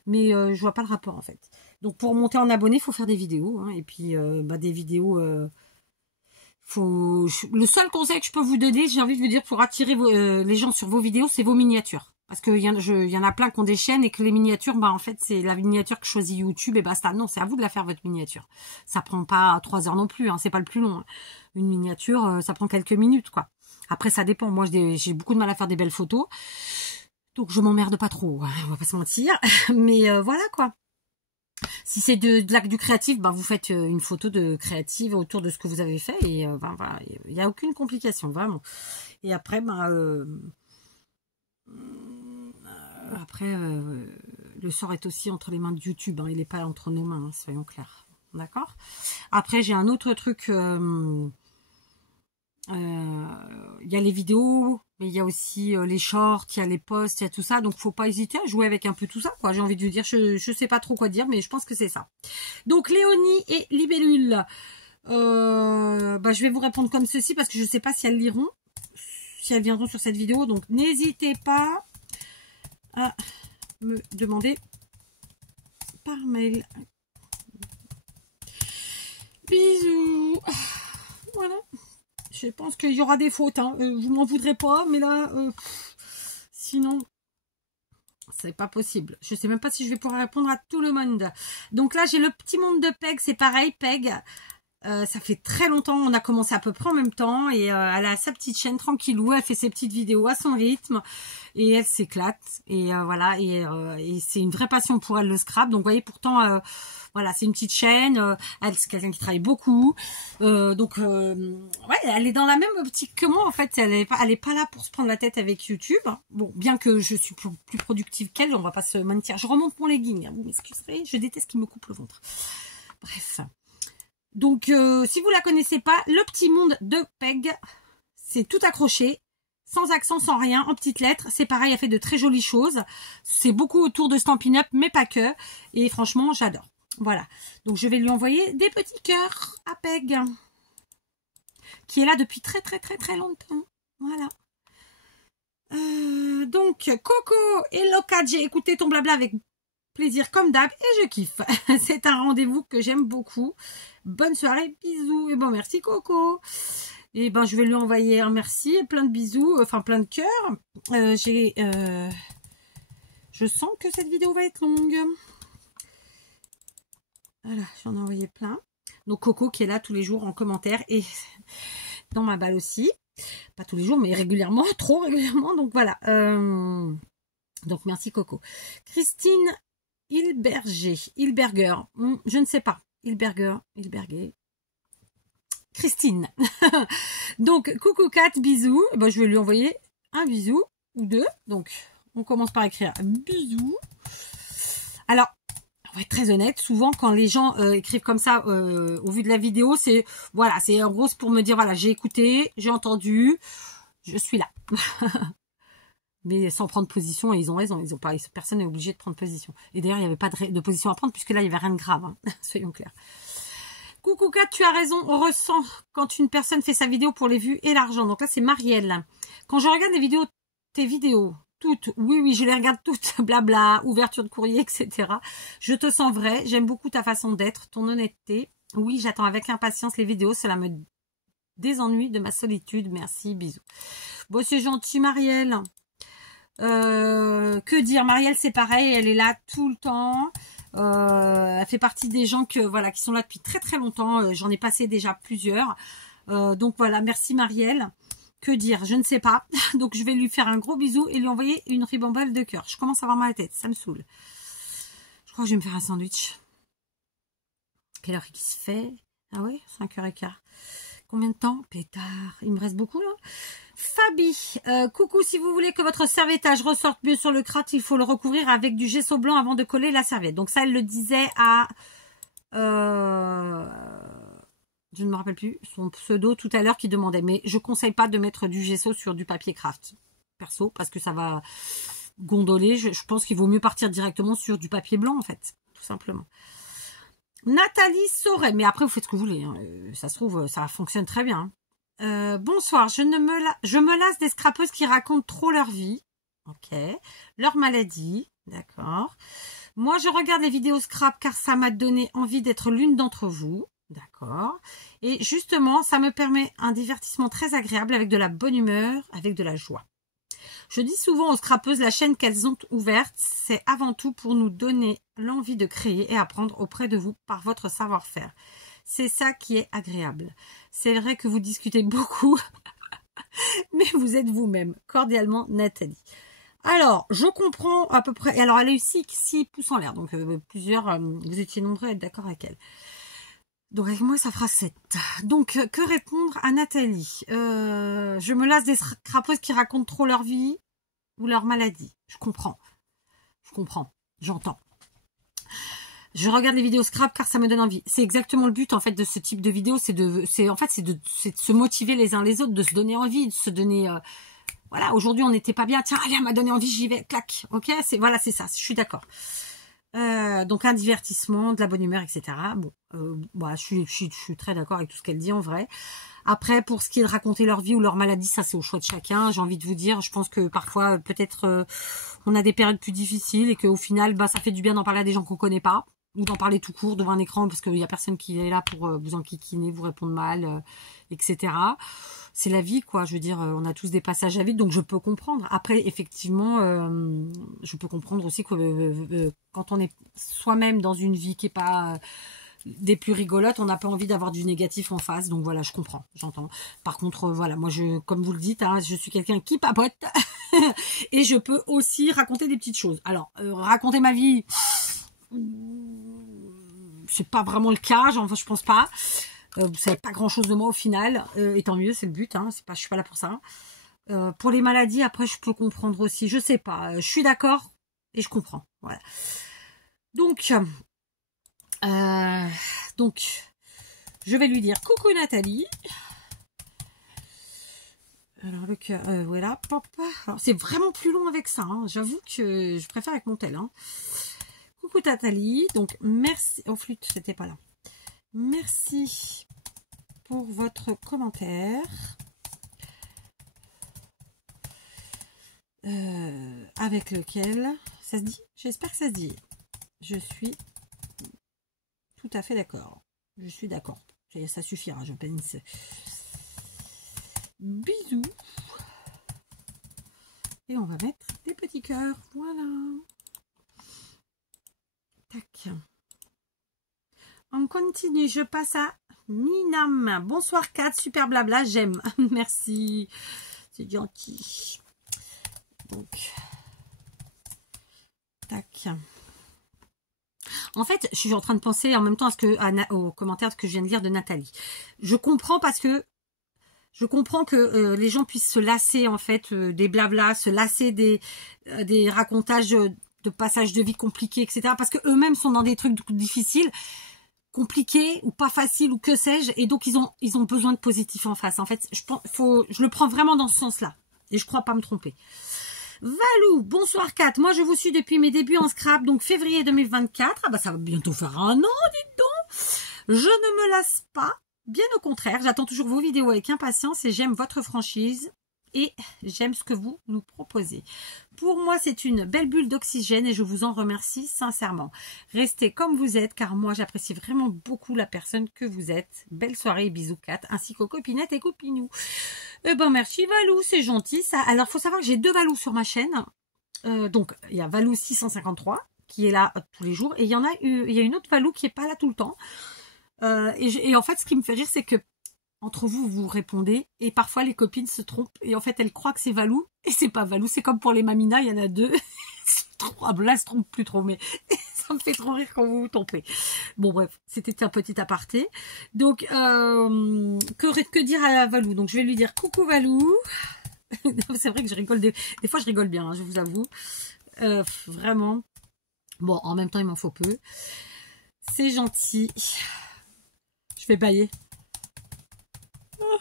Mais je vois pas le rapport en fait. Donc pour monter en abonnés, il faut faire des vidéos, hein, et puis des vidéos... Le seul conseil que je peux vous donner, j'ai envie de vous dire, pour attirer les gens sur vos vidéos, c'est vos miniatures. Parce qu'il y en a plein qui ont des chaînes et que les miniatures, en fait, c'est la miniature que choisit YouTube et basta. Non, c'est à vous de la faire, votre miniature. Ça prend pas 3 heures non plus, hein, c'est pas le plus long. Hein. Une miniature, ça prend quelques minutes, quoi. Après, ça dépend. Moi, j'ai beaucoup de mal à faire des belles photos. Donc, je m'emmerde pas trop, hein, on va pas se mentir. Mais voilà, quoi. Si c'est du créatif, vous faites une photo de créative autour de ce que vous avez fait, et voilà, il n'y a aucune complication, vraiment. Et après, le sort est aussi entre les mains de YouTube, hein, il n'est pas entre nos mains, hein, soyons clairs. D'accord. Après, j'ai un autre truc. Il y a les vidéos, mais il y a aussi les shorts, il y a les posts, il y a tout ça, donc faut pas hésiter à jouer avec un peu tout ça, quoi. J'ai envie de vous dire, je sais pas trop quoi dire, mais je pense que c'est ça. Donc Léonie et Libellule, je vais vous répondre comme ceci, parce que je sais pas si elles liront, si elles viendront sur cette vidéo, donc n'hésitez pas à me demander par mail. Bisous. Voilà. Je pense qu'il y aura des fautes, hein. Vous m'en voudrez pas, mais là, sinon, c'est pas possible. Je sais même pas si je vais pouvoir répondre à tout le monde. Donc là, j'ai le petit monde de Peg, c'est pareil, Peg. Ça fait très longtemps, on a commencé à peu près en même temps, et elle a sa petite chaîne tranquillou, elle fait ses petites vidéos à son rythme, et elle s'éclate, et voilà, et c'est une vraie passion pour elle, le scrap. Donc vous voyez, pourtant, voilà, c'est une petite chaîne, c'est quelqu'un qui travaille beaucoup, donc ouais, elle est dans la même optique que moi en fait, elle est pas là pour se prendre la tête avec YouTube. Bon, bien que je suis plus productive qu'elle, on va pas se mentir. Je remonte mon legging, hein, vous m'excuserez, je déteste qu'il me coupe le ventre. Bref. Donc, si vous la connaissez pas, le petit monde de Peg, c'est tout accroché, sans accent, sans rien, en petites lettres. C'est pareil, elle fait de très jolies choses. C'est beaucoup autour de Stampin' Up, mais pas que. Et franchement, j'adore. Voilà. Donc, je vais lui envoyer des petits cœurs à Peg, qui est là depuis très, très, très, très longtemps. Voilà. Donc, Coco et Loca, j'ai écouté ton blabla avec plaisir comme d'hab et je kiffe. C'est un rendez-vous que j'aime beaucoup. Bonne soirée, bisous. Et bon, merci Coco. Et ben, je vais lui envoyer un merci et plein de bisous, enfin plein de cœurs. Je sens que cette vidéo va être longue. Voilà, j'en ai envoyé plein. Donc Coco qui est là tous les jours en commentaire et dans ma balle aussi. Pas tous les jours, mais régulièrement, trop régulièrement. Donc voilà. Donc merci Coco. Christine Hilberger, je ne sais pas. Hilberger. Christine. Donc coucou Kat, bisous. Ben, je vais lui envoyer un bisou ou deux. Donc on commence par écrire bisous. Alors, on va être très honnête, souvent quand les gens écrivent comme ça au vu de la vidéo, c'est voilà, c'est en gros pour me dire voilà, j'ai écouté, j'ai entendu, je suis là. Mais sans prendre position, et ils ont raison, personne n'est obligé de prendre position. Et d'ailleurs, il n'y avait pas de position à prendre, puisque là, il n'y avait rien de grave, hein. Soyons clairs. Coucou Kat, tu as raison, on ressent quand une personne fait sa vidéo pour les vues et l'argent. Donc là, c'est Marielle. Quand je regarde tes vidéos, toutes, oui, je les regarde toutes, blabla, ouverture de courrier, etc. Je te sens vrai, j'aime beaucoup ta façon d'être, ton honnêteté. Oui, j'attends avec impatience les vidéos, cela me désennuie de ma solitude. Merci, bisous. Bon, c'est gentil, Marielle. Que dire, Marielle c'est pareil, elle est là tout le temps, elle fait partie des gens qui sont là depuis très très longtemps, j'en ai passé déjà plusieurs, donc voilà, merci Marielle. Que dire, je ne sais pas. Donc je vais lui faire un gros bisou et lui envoyer une ribambelle de cœur. Je commence à avoir mal à la tête, ça me saoule. Je crois que je vais me faire un sandwich. Quelle heure qui se fait? Ah ouais, 5h15. Combien de temps? Pétard, il me reste beaucoup là. Fabi, coucou, si vous voulez que votre serviettage ressorte mieux sur le crâne, il faut le recouvrir avec du gesso blanc avant de coller la serviette. Donc ça, elle le disait à... je ne me rappelle plus son pseudo tout à l'heure qui demandait. Mais je conseille pas de mettre du gesso sur du papier craft, perso, parce que ça va gondoler. Je pense qu'il vaut mieux partir directement sur du papier blanc, en fait, tout simplement. Nathalie Sauret, mais après vous faites ce que vous voulez, hein. Ça se trouve, ça fonctionne très bien. Bonsoir, je me lasse des scrapeuses qui racontent trop leur vie, ok, leur maladie, d'accord. Moi, je regarde les vidéos scrap car ça m'a donné envie d'être l'une d'entre vous, d'accord. Et justement, ça me permet un divertissement très agréable avec de la bonne humeur, avec de la joie. Je dis souvent aux scrapeuses, la chaîne qu'elles ont ouverte, c'est avant tout pour nous donner l'envie de créer et apprendre auprès de vous par votre savoir-faire. C'est ça qui est agréable. C'est vrai que vous discutez beaucoup, mais vous êtes vous-même. Cordialement, Nathalie. Alors, je comprends à peu près. Alors, elle a eu 6 pouces en l'air, donc plusieurs, vous étiez nombreux à être d'accord avec elle. Donc avec moi, ça fera 7. Donc, que répondre à Nathalie? Je me lasse des scrapeuses qui racontent trop leur vie ou leur maladie. Je comprends. J'entends. Je regarde les vidéos scrap car ça me donne envie. C'est exactement le but en fait de ce type de vidéo, c'est de se motiver les uns les autres, de se donner envie, de se donner. Voilà, aujourd'hui on n'était pas bien. Tiens, allez, elle m'a donné envie, j'y vais, clac. Ok, c'est ça. Je suis d'accord. Donc un divertissement, de la bonne humeur, etc. Bon, je suis très d'accord avec tout ce qu'elle dit en vrai. Après, pour ce qui est de raconter leur vie ou leur maladie, ça c'est au choix de chacun. J'ai envie de vous dire, je pense que parfois, peut-être, on a des périodes plus difficiles et qu'au final, ça fait du bien d'en parler à des gens qu'on connaît pas ou d'en parler tout court devant un écran parce qu'il y a personne qui est là pour vous enquiquiner, vous répondre mal, etc. C'est la vie, quoi. Je veux dire, on a tous des passages à vide, donc je peux comprendre. Après, effectivement, je peux comprendre aussi que quand on est soi-même dans une vie qui est pas des plus rigolotes, on n'a pas envie d'avoir du négatif en face. Donc voilà, je comprends, j'entends. Par contre, voilà, moi, comme vous le dites, hein, je suis quelqu'un qui papote et je peux aussi raconter des petites choses. Alors, raconter ma vie, c'est pas vraiment le cas, je pense pas. Vous savez pas grand chose de moi au final, et tant mieux, c'est le but, hein, je suis pas là pour ça. Pour les maladies, après, je peux comprendre aussi, je sais pas, je suis d'accord et je comprends, voilà. Donc, je vais lui dire coucou Nathalie. Alors le cœur, voilà, papa. Alors c'est vraiment plus long avec ça, hein. J'avoue que je préfère avec mon tel, hein. Coucou Nathalie, donc merci. Oh flûte, c'était pas là. Merci pour votre commentaire. Avec lequel ça se dit, j'espère que ça se dit. Je suis tout à fait d'accord. Je suis d'accord. Ça suffira, je pense. Bisous. Et on va mettre des petits cœurs. Voilà. Tac. On continue. Je passe à Ninam. Bonsoir Kat, super blabla, j'aime. Merci. C'est gentil. Donc, tac. En fait, je suis en train de penser en même temps aux commentaires que je viens de lire de Nathalie. Je comprends que les gens puissent se lasser en fait des blablas, se lasser des racontages de passages de vie compliqués, etc. Parce que eux-mêmes sont dans des trucs difficiles, compliqués ou pas faciles ou que sais-je, et donc ils ont besoin de positif en face. En fait, je le prends vraiment dans ce sens-là, et je crois pas me tromper. Valou, bonsoir Kat, moi je vous suis depuis mes débuts en scrap, donc février 2024, ah bah ça va bientôt faire un an, dites donc. Je ne me lasse pas, bien au contraire, j'attends toujours vos vidéos avec impatience et j'aime votre franchise et j'aime ce que vous nous proposez. Pour moi c'est une belle bulle d'oxygène et je vous en remercie sincèrement. Restez comme vous êtes car moi j'apprécie vraiment beaucoup la personne que vous êtes. Belle soirée et bisous Kat, ainsi qu'aux copinettes et copinous. Eh ben merci Valou, c'est gentil ça. Alors faut savoir que j'ai 2 Valou sur ma chaîne. Donc il y a Valou 653 qui est là tous les jours et il y a une autre Valou qui est pas là tout le temps. Et en fait ce qui me fait rire c'est que entre vous vous répondez et parfois les copines se trompent et en fait elles croient que c'est Valou et c'est pas Valou. C'est comme pour les Mamina, il y en a 2. Là elles se trompent plus trop mais ça me fait trop rire quand vous vous trompez. Bon bref, c'était un petit aparté. Donc que dire à Valou? Donc je vais lui dire coucou Valou. C'est vrai que je rigole des fois je rigole bien, hein, je vous avoue. Vraiment. Bon, en même temps il m'en faut peu. C'est gentil. Je vais bailler. Oh,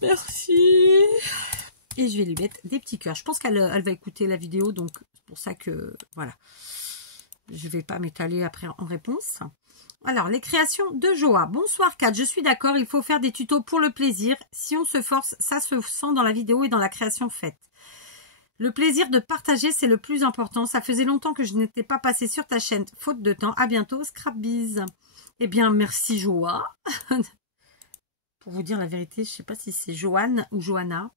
merci. Et je vais lui mettre des petits cœurs. Je pense qu'elle va écouter la vidéo, donc c'est pour ça que voilà. Je ne vais pas m'étaler après en réponse. Alors, les créations de Joa. Bonsoir Kat, je suis d'accord, il faut faire des tutos pour le plaisir. Si on se force, ça se sent dans la vidéo et dans la création faite. Le plaisir de partager, c'est le plus important. Ça faisait longtemps que je n'étais pas passée sur ta chaîne, faute de temps. À bientôt, Scrapbiz. Eh bien, merci Joa. Pour vous dire la vérité, je ne sais pas si c'est Joanne ou Johanna.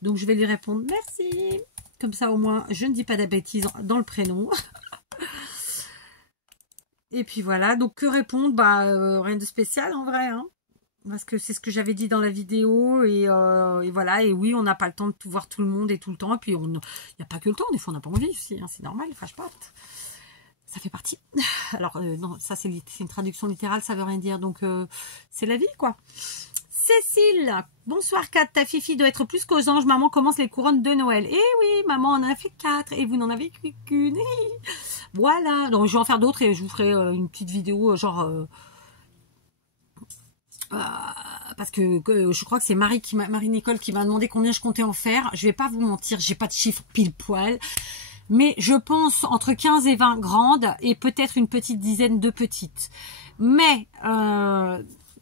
Donc, je vais lui répondre merci. Comme ça, au moins, je ne dis pas de bêtises dans le prénom. Et puis voilà, donc que répondre? Bah rien de spécial en vrai, hein, parce que c'est ce que j'avais dit dans la vidéo et voilà. Et oui, on n'a pas le temps de tout voir tout le monde et tout le temps. Et puis il n'y a pas que le temps, des fois on n'a pas envie aussi, hein, c'est normal, fâche pas. Ça fait partie. Alors non, ça c'est une traduction littérale, ça veut rien dire. Donc c'est la vie quoi. Cécile, bonsoir Kat, ta fifi doit être plus qu'aux anges. Maman commence les couronnes de Noël. Eh oui, maman en a fait 4 et vous n'en avez qu'une. Voilà, donc je vais en faire d'autres et je vous ferai une petite vidéo genre parce que je crois que c'est Marie-Nicole qui m'a demandé combien je comptais en faire. Je vais pas vous mentir, j'ai pas de chiffre pile poil, mais je pense entre 15 et 20 grandes et peut-être une petite dizaine de petites. Mais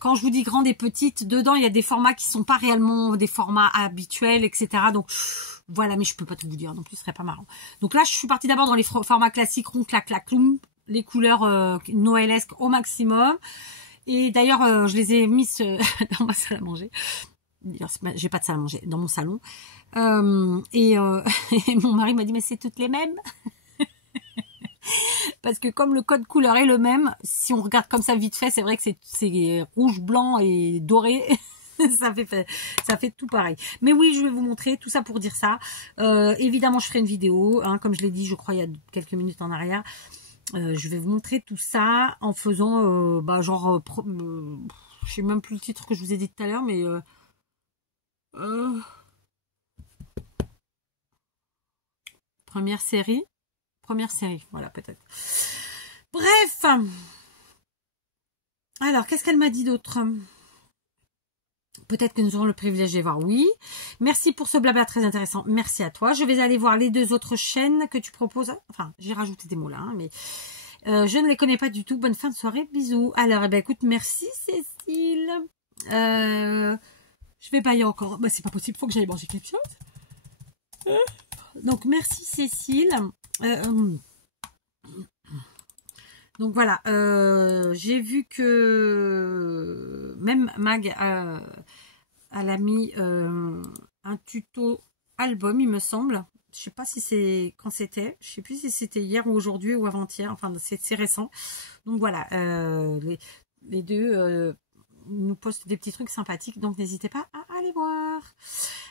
quand je vous dis grande et petite, dedans il y a des formats qui sont pas réellement des formats habituels, etc. Donc voilà, mais je peux pas tout vous dire non plus, ce serait pas marrant. Donc là, je suis partie d'abord dans les formats classiques, rond, clac, clac, cloum, les couleurs noëlesques au maximum. Et d'ailleurs, je les ai mises dans ma salle à manger. J'ai pas de salle à manger, dans mon salon. Et mon mari m'a dit, mais c'est toutes les mêmes. Parce que comme le code couleur est le même, si on regarde comme ça vite fait, c'est vrai que c'est rouge, blanc et doré. ça fait tout pareil. Mais oui, je vais vous montrer tout ça pour dire ça. Évidemment, je ferai une vidéo, hein, comme je l'ai dit, je crois, il y a quelques minutes en arrière. Je vais vous montrer tout ça en faisant, je sais même plus le titre que je vous ai dit tout à l'heure, mais première série, voilà peut-être. Bref. Alors, qu'est-ce qu'elle m'a dit d'autre? Peut-être que nous aurons le privilège de les voir, oui. Merci pour ce blabla très intéressant. Merci à toi. Je vais aller voir les 2 autres chaînes que tu proposes. Enfin, j'ai rajouté des mots là, hein, mais je ne les connais pas du tout. Bonne fin de soirée. Bisous. Alors, eh ben, écoute, merci Cécile. Je vais bailler encore. Bah, c'est pas possible. Faut que j'aille manger quelque chose. Donc, merci Cécile. Donc voilà, j'ai vu que même Mag elle a mis un tuto album, il me semble. Je sais pas si c'est quand c'était. Je sais plus si c'était hier ou aujourd'hui ou avant-hier. Enfin, c'est récent. Donc voilà, les deux nous postent des petits trucs sympathiques. Donc n'hésitez pas à aller voir.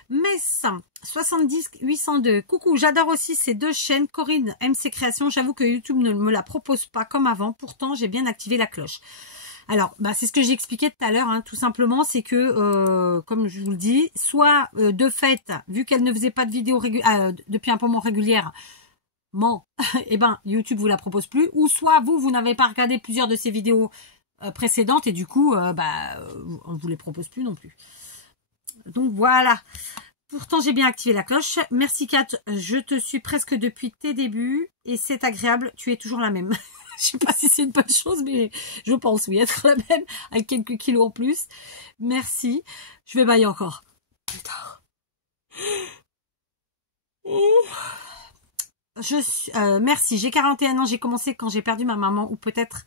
Metz 70 802. Coucou, j'adore aussi ces 2 chaînes. Corinne MC Création. J'avoue que YouTube ne me la propose pas comme avant. Pourtant, j'ai bien activé la cloche. Alors, bah, c'est ce que j'ai expliqué tout à l'heure, hein, tout simplement, c'est que, comme je vous le dis, soit de fait, vu qu'elle ne faisait pas de vidéos depuis un moment régulière, et ben YouTube vous la propose plus, ou soit vous n'avez pas regardé plusieurs de ses vidéos précédentes et du coup, on vous les propose plus non plus. Donc voilà. Pourtant, j'ai bien activé la cloche. Merci Kat, je te suis presque depuis tes débuts et c'est agréable. Tu es toujours la même. Je sais pas si c'est une bonne chose, mais je pense oui, être la même avec quelques kilos en plus. Merci. Je vais bailler encore. Plus tard. Merci. J'ai 41 ans. J'ai commencé quand j'ai perdu ma maman ou peut-être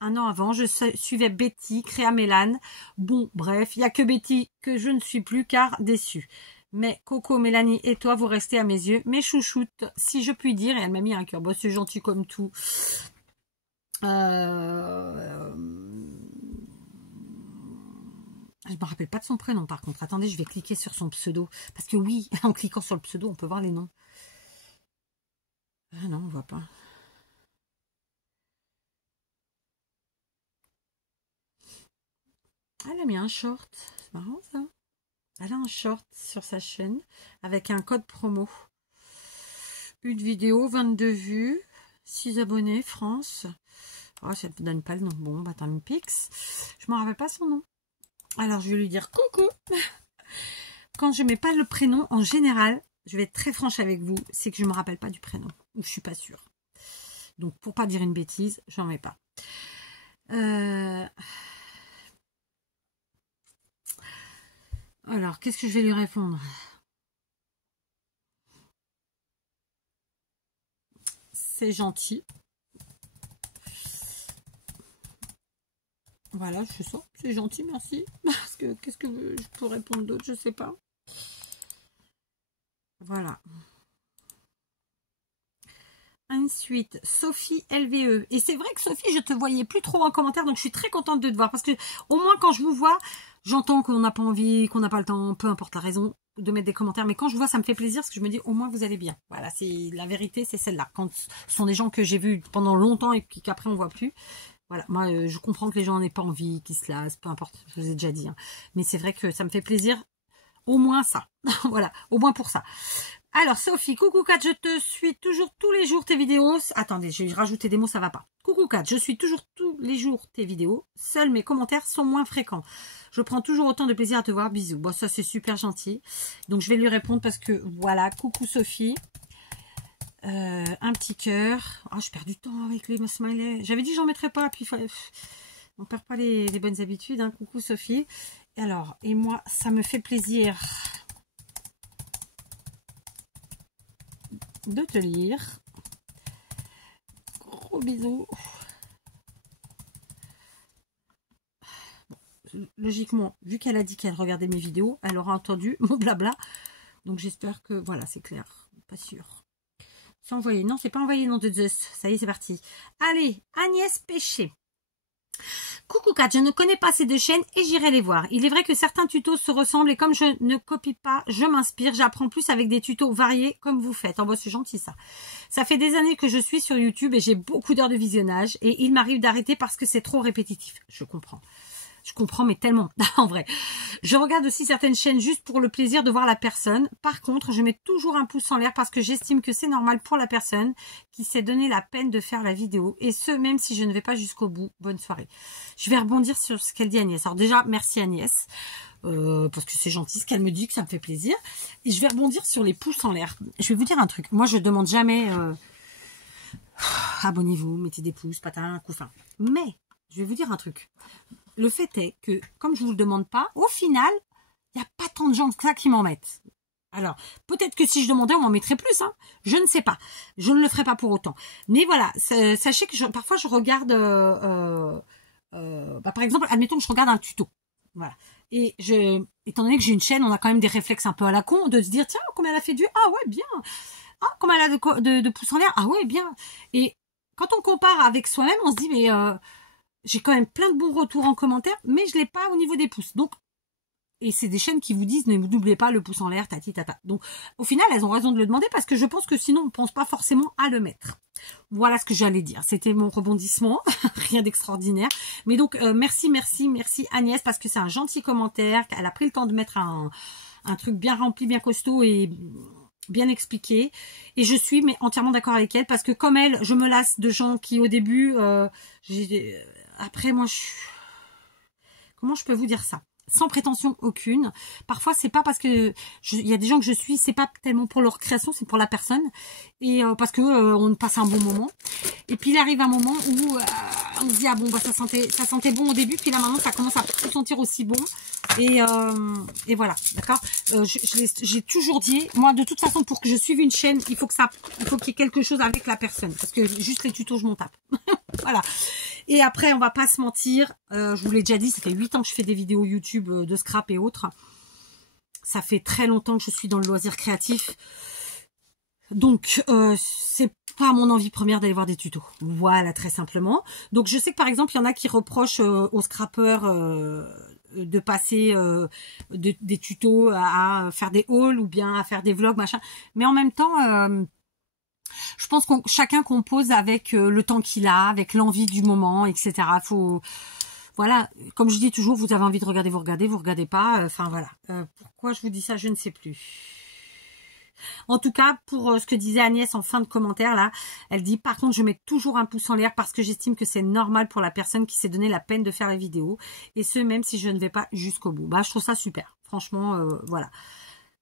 un an avant. Je suivais Betty, Créa Mélane. Bon, bref, il n'y a que Betty que je ne suis plus car déçue. Mais Coco, Mélanie et toi, vous restez à mes yeux mes chouchoutes, si je puis dire. Et elle m'a mis un cœur. Bon, c'est gentil comme tout. Je me rappelle pas de son prénom par contre. Attendez, je vais cliquer sur son pseudo. Parce que oui, en cliquant sur le pseudo, on peut voir les noms. Ah non, on voit pas. Elle a mis un short. C'est marrant ça. Elle a un short sur sa chaîne avec un code promo. Une vidéo, 22 vues, 6 abonnés, France. Oh, ça ne te donne pas le nom. Bon, bah tant pis. Je ne me rappelle pas son nom. Alors, je vais lui dire coucou. Quand je ne mets pas le prénom, en général, je vais être très franche avec vous, c'est que je ne me rappelle pas du prénom. Ou je ne suis pas sûre. Donc, pour pas dire une bêtise, je n'en mets pas. Alors, qu'est-ce que je vais lui répondre? C'est gentil. Voilà, je sens. C'est gentil, merci. Parce que qu'est-ce que je peux répondre d'autre? Je sais pas. Voilà. Ensuite, Sophie LVE. Et c'est vrai que Sophie, je te voyais plus trop en commentaire, donc je suis très contente de te voir. Parce que au moins quand je vous vois, j'entends qu'on n'a pas envie, qu'on n'a pas le temps, peu importe la raison de mettre des commentaires. Mais quand je vois, ça me fait plaisir parce que je me dis au moins vous allez bien. Voilà, c'est la vérité, c'est celle-là. Quand ce sont des gens que j'ai vus pendant longtemps et qu'après on voit plus. Voilà, moi je comprends que les gens n'aient pas envie, qu'ils se lassent, peu importe, je vous ai déjà dit. Hein. Mais c'est vrai que ça me fait plaisir, au moins ça. Voilà, au moins pour ça. Alors Sophie, coucou Kat, je te suis toujours tous les jours tes vidéos. Attendez, j'ai rajouté des mots, ça va pas. Coucou Kat, je suis toujours tous les jours tes vidéos. Seuls mes commentaires sont moins fréquents. Je prends toujours autant de plaisir à te voir. Bisous. Bon, ça c'est super gentil. Donc je vais lui répondre parce que voilà, coucou Sophie. Un petit cœur. Oh, je perds du temps avec les smileys. J'avais dit que j'en mettrais pas, puis on perd pas les bonnes habitudes. Hein. Coucou Sophie. Alors, et moi, ça me fait plaisir de te lire. Gros bisous. Bon, logiquement, vu qu'elle a dit qu'elle regardait mes vidéos, elle aura entendu mon blabla. Donc j'espère que, voilà, c'est clair. Pas sûr. C'est envoyé. Non, c'est pas envoyé, nom de Zeus. Ça y est, c'est parti. Allez, Agnès Péché. Coucou Kat, je ne connais pas ces deux chaînes et j'irai les voir. Il est vrai que certains tutos se ressemblent et comme je ne copie pas, je m'inspire. J'apprends plus avec des tutos variés comme vous faites. Oh bah c'est gentil ça. Ça fait des années que je suis sur YouTube et j'ai beaucoup d'heures de visionnage et il m'arrive d'arrêter parce que c'est trop répétitif. Je comprends. Je comprends, mais tellement, en vrai. Je regarde aussi certaines chaînes juste pour le plaisir de voir la personne. Par contre, je mets toujours un pouce en l'air parce que j'estime que c'est normal pour la personne qui s'est donné la peine de faire la vidéo. Et ce, même si je ne vais pas jusqu'au bout. Bonne soirée. Je vais rebondir sur ce qu'elle dit Agnès. Alors déjà, merci Agnès. parce que c'est gentil ce qu'elle me dit, que ça me fait plaisir. Et je vais rebondir sur les pouces en l'air. Je vais vous dire un truc. Moi, je demande jamais abonnez-vous, mettez des pouces, patin, couffin. Mais je vais vous dire un truc. Le fait est que, comme je vous le demande pas, au final, il n'y a pas tant de gens que ça qui m'en mettent. Alors, peut-être que si je demandais, on m'en mettrait plus. Hein. Je ne sais pas. Je ne le ferai pas pour autant. Mais voilà, sachez que parfois je regarde, par exemple, admettons que je regarde un tuto. Voilà. Et étant donné que j'ai une chaîne, on a quand même des réflexes un peu à la con de se dire, tiens, combien elle a fait de vues? Ah ouais, bien. Ah, combien elle a de pouces en l'air? Ah ouais, bien. Et quand on compare avec soi-même, on se dit, mais j'ai quand même plein de bons retours en commentaire, mais je l'ai pas au niveau des pouces. Donc, et c'est des chaînes qui vous disent, ne n'oubliez pas le pouce en l'air, tati tata. Donc, au final, elles ont raison de le demander parce que je pense que sinon, on ne pense pas forcément à le mettre. Voilà ce que j'allais dire. C'était mon rebondissement. Rien d'extraordinaire. Mais donc, merci Agnès parce que c'est un gentil commentaire. Elle a pris le temps de mettre un truc bien rempli, bien costaud et bien expliqué. Et je suis entièrement d'accord avec elle parce que comme elle, je me lasse de gens qui au début, après moi, comment je peux vous dire ça? Sans prétention aucune. Parfois, c'est pas parce que il y a des gens que je suis, c'est pas tellement pour leur création, c'est pour la personne et parce que on passe un bon moment. Et puis il arrive un moment où on se dit ah bon bah ça sentait bon au début, puis là maintenant ça commence à plus sentir aussi bon et voilà, d'accord. J'ai toujours dit, moi de toute façon pour que je suive une chaîne, il faut qu'il y ait quelque chose avec la personne parce que juste les tutos je m'en tape. Voilà. Et après, on va pas se mentir, je vous l'ai déjà dit, ça fait 8 ans que je fais des vidéos YouTube de scrap et autres. Ça fait très longtemps que je suis dans le loisir créatif. Donc, c'est pas mon envie première d'aller voir des tutos. Voilà, très simplement. Donc, je sais que par exemple, il y en a qui reprochent aux scrappeurs de passer des tutos à faire des hauls ou bien à faire des vlogs, machin. Mais en même temps... je pense que chacun compose avec le temps qu'il a, avec l'envie du moment, etc. Voilà, comme je dis toujours, vous avez envie de regarder, vous regardez pas. Enfin voilà. Pourquoi je vous dis ça, je ne sais plus. En tout cas, pour ce que disait Agnès en fin de commentaire là, elle dit par contre je mets toujours un pouce en l'air parce que j'estime que c'est normal pour la personne qui s'est donné la peine de faire la vidéo et ce même si je ne vais pas jusqu'au bout. Bah je trouve ça super. Franchement, voilà.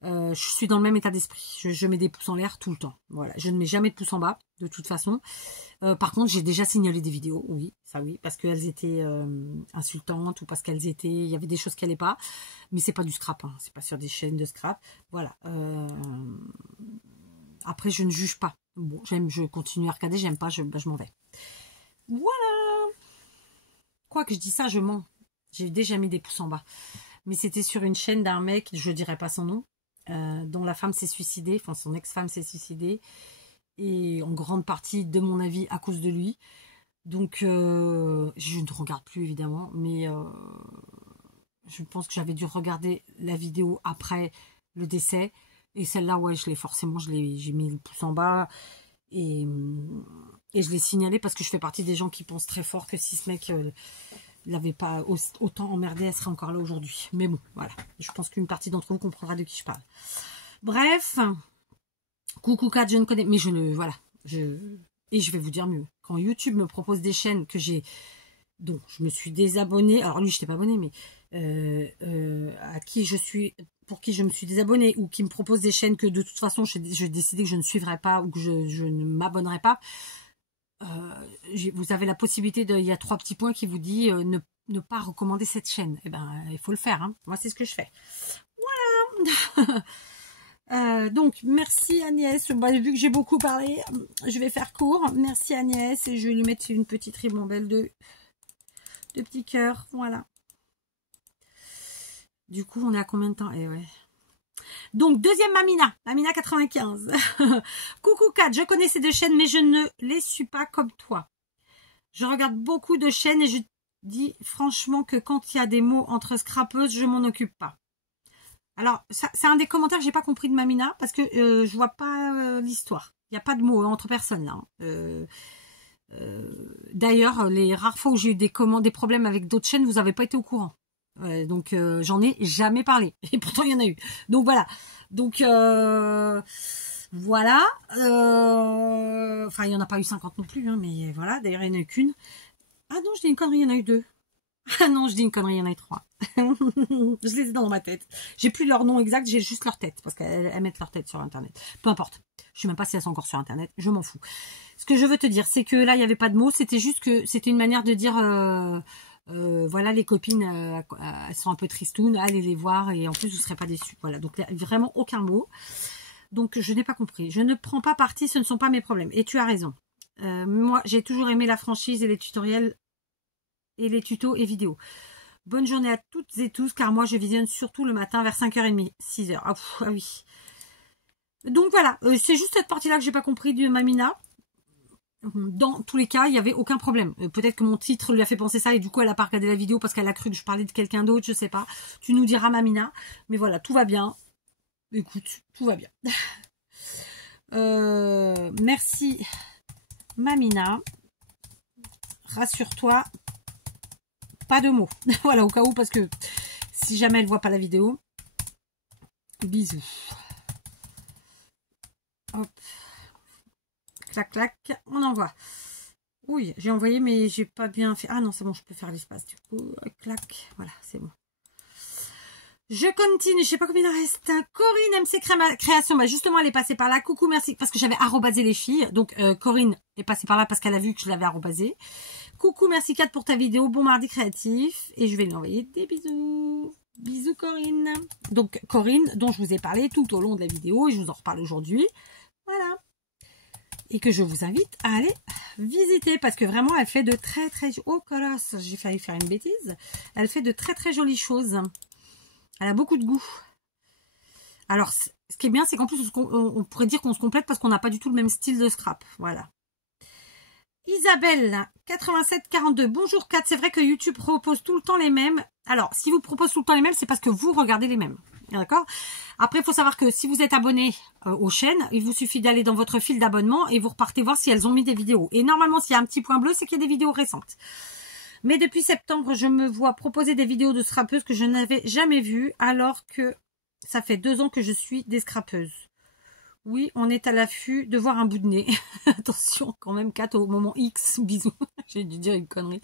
Je suis dans le même état d'esprit. Je mets des pouces en l'air tout le temps. Voilà, je ne mets jamais de pouces en bas, de toute façon. Par contre, j'ai déjà signalé des vidéos, oui, ça oui, parce qu'elles étaient insultantes ou parce qu'elles étaient, il y avait des choses qui n'allaient pas. Mais c'est pas du scrap, hein, c'est pas sur des chaînes de scrap. Voilà. Après, je ne juge pas. Bon, je continue à regarder, j'aime pas, je m'en vais. Voilà. Quoi que je dis ça, je mens. J'ai déjà mis des pouces en bas. Mais c'était sur une chaîne d'un mec, je dirais pas son nom, dont la femme s'est suicidée, enfin son ex-femme s'est suicidée, et en grande partie, de mon avis, à cause de lui. Donc, je ne regarde plus évidemment, mais je pense que j'avais dû regarder la vidéo après le décès, et celle-là, ouais, j'ai mis le pouce en bas, et je l'ai signalé parce que je fais partie des gens qui pensent très fort que si ce mec... il n'avait pas autant emmerdé, elle serait encore là aujourd'hui. Mais bon, voilà. Je pense qu'une partie d'entre vous comprendra de qui je parle. Bref. Coucou Kat, je ne connais... Mais je ne... Voilà. Et je vais vous dire mieux. Quand YouTube me propose des chaînes que j'ai... Donc, je me suis désabonnée. Alors lui, je n'étais pas abonnée, mais... pour qui je me suis désabonnée ou qui me propose des chaînes que de toute façon, j'ai décidé que je ne suivrai pas ou que je ne m'abonnerai pas... vous avez la possibilité il y a 3 petits points qui vous dit ne pas recommander cette chaîne. Eh ben, il faut le faire. Hein. Moi, c'est ce que je fais. Voilà. Donc, merci Agnès. Bah, vu que j'ai beaucoup parlé, je vais faire court. Merci Agnès et je vais lui mettre une petite ribambelle de petits cœurs. Voilà. Du coup, on est à combien de temps? Eh ouais. Donc, deuxième Mamina 95. Coucou Kat, je connais ces 2 chaînes, mais je ne les suis pas comme toi. Je regarde beaucoup de chaînes et je dis franchement que quand il y a des mots entre scrappeuses, je m'en occupe pas. Alors, c'est un des commentaires que j'ai pas compris de Mamina, parce que je vois pas l'histoire. Il n'y a pas de mots entre personnes là. D'ailleurs, les rares fois où j'ai eu des problèmes avec d'autres chaînes, vous n'avez pas été au courant. Donc j'en ai jamais parlé et pourtant il y en a eu. Donc voilà. Donc voilà. Enfin il y en a pas eu 50 non plus, hein, mais voilà. D'ailleurs il n'y en a eu qu'une. Ah non, je dis une connerie, il y en a eu 2. Ah non, je dis une connerie, il y en a 3. Je les ai dans ma tête. J'ai plus leur nom exact, j'ai juste leur tête. Parce qu'elles mettent leur tête sur Internet. Peu importe. Je sais même pas si elles sont encore sur Internet. Je m'en fous. Ce que je veux te dire, c'est que là, il n'y avait pas de mots. C'était juste que c'était une manière de dire... voilà, les copines, elles sont un peu tristounes. Allez les voir et en plus, vous ne serez pas déçus. Voilà, donc vraiment aucun mot. Donc, je n'ai pas compris. Je ne prends pas parti, ce ne sont pas mes problèmes. Et tu as raison. Moi, j'ai toujours aimé la franchise et les tutoriels et les tutos et vidéos. Bonne journée à toutes et tous, car moi, je visionne surtout le matin vers 5h30, 6h. Ah, ah oui. Donc, voilà. C'est juste cette partie-là que j'ai pas compris de Mamina. Dans tous les cas, il n'y avait aucun problème. Peut-être que mon titre lui a fait penser ça et du coup, elle a pas regardé la vidéo parce qu'elle a cru que je parlais de quelqu'un d'autre, je sais pas. Tu nous diras, Mamina. Mais voilà, tout va bien. Écoute, tout va bien. Merci, Mamina. Rassure-toi, pas de mots. Voilà, au cas où, parce que si jamais elle voit pas la vidéo. Bisous. Hop. Clac, clac. On envoie. Oui, j'ai envoyé, mais j'ai pas bien fait. Ah non, c'est bon, je peux faire l'espace. Du coup, clac. Voilà, c'est bon. Je continue, je sais pas combien il en reste. Corinne MC Création, bah justement elle est passée par là. Coucou, merci, parce que j'avais arrobasé les filles. Donc Corinne est passée par là parce qu'elle a vu que je l'avais arrobasé. Coucou, merci Kat pour ta vidéo. Bon mardi créatif. Et je vais lui envoyer des bisous. Bisous Corinne. Donc Corinne, dont je vous ai parlé tout au long de la vidéo et je vous en reparle aujourd'hui. Voilà. Et que je vous invite à aller visiter parce que vraiment elle fait de très très... Oh colosse, j'ai failli faire une bêtise. Elle fait de très très jolies choses. Elle a beaucoup de goût. Alors, ce qui est bien, c'est qu'en plus, on pourrait dire qu'on se complète parce qu'on n'a pas du tout le même style de scrap. Voilà. Isabelle, 8742. Bonjour Kat, c'est vrai que YouTube propose tout le temps les mêmes. Alors, si vous propose tout le temps les mêmes, c'est parce que vous regardez les mêmes. D'accord? Après, il faut savoir que si vous êtes abonné aux chaînes, il vous suffit d'aller dans votre fil d'abonnement et vous repartez voir si elles ont mis des vidéos. Et normalement, s'il y a un petit point bleu, c'est qu'il y a des vidéos récentes. Mais depuis septembre, je me vois proposer des vidéos de scrappeuses que je n'avais jamais vues, alors que ça fait 2 ans que je suis des scrappeuses. Oui, on est à l'affût de voir un bout de nez. Attention, quand même, Kat, au moment X, bisous. J'ai dû dire une connerie.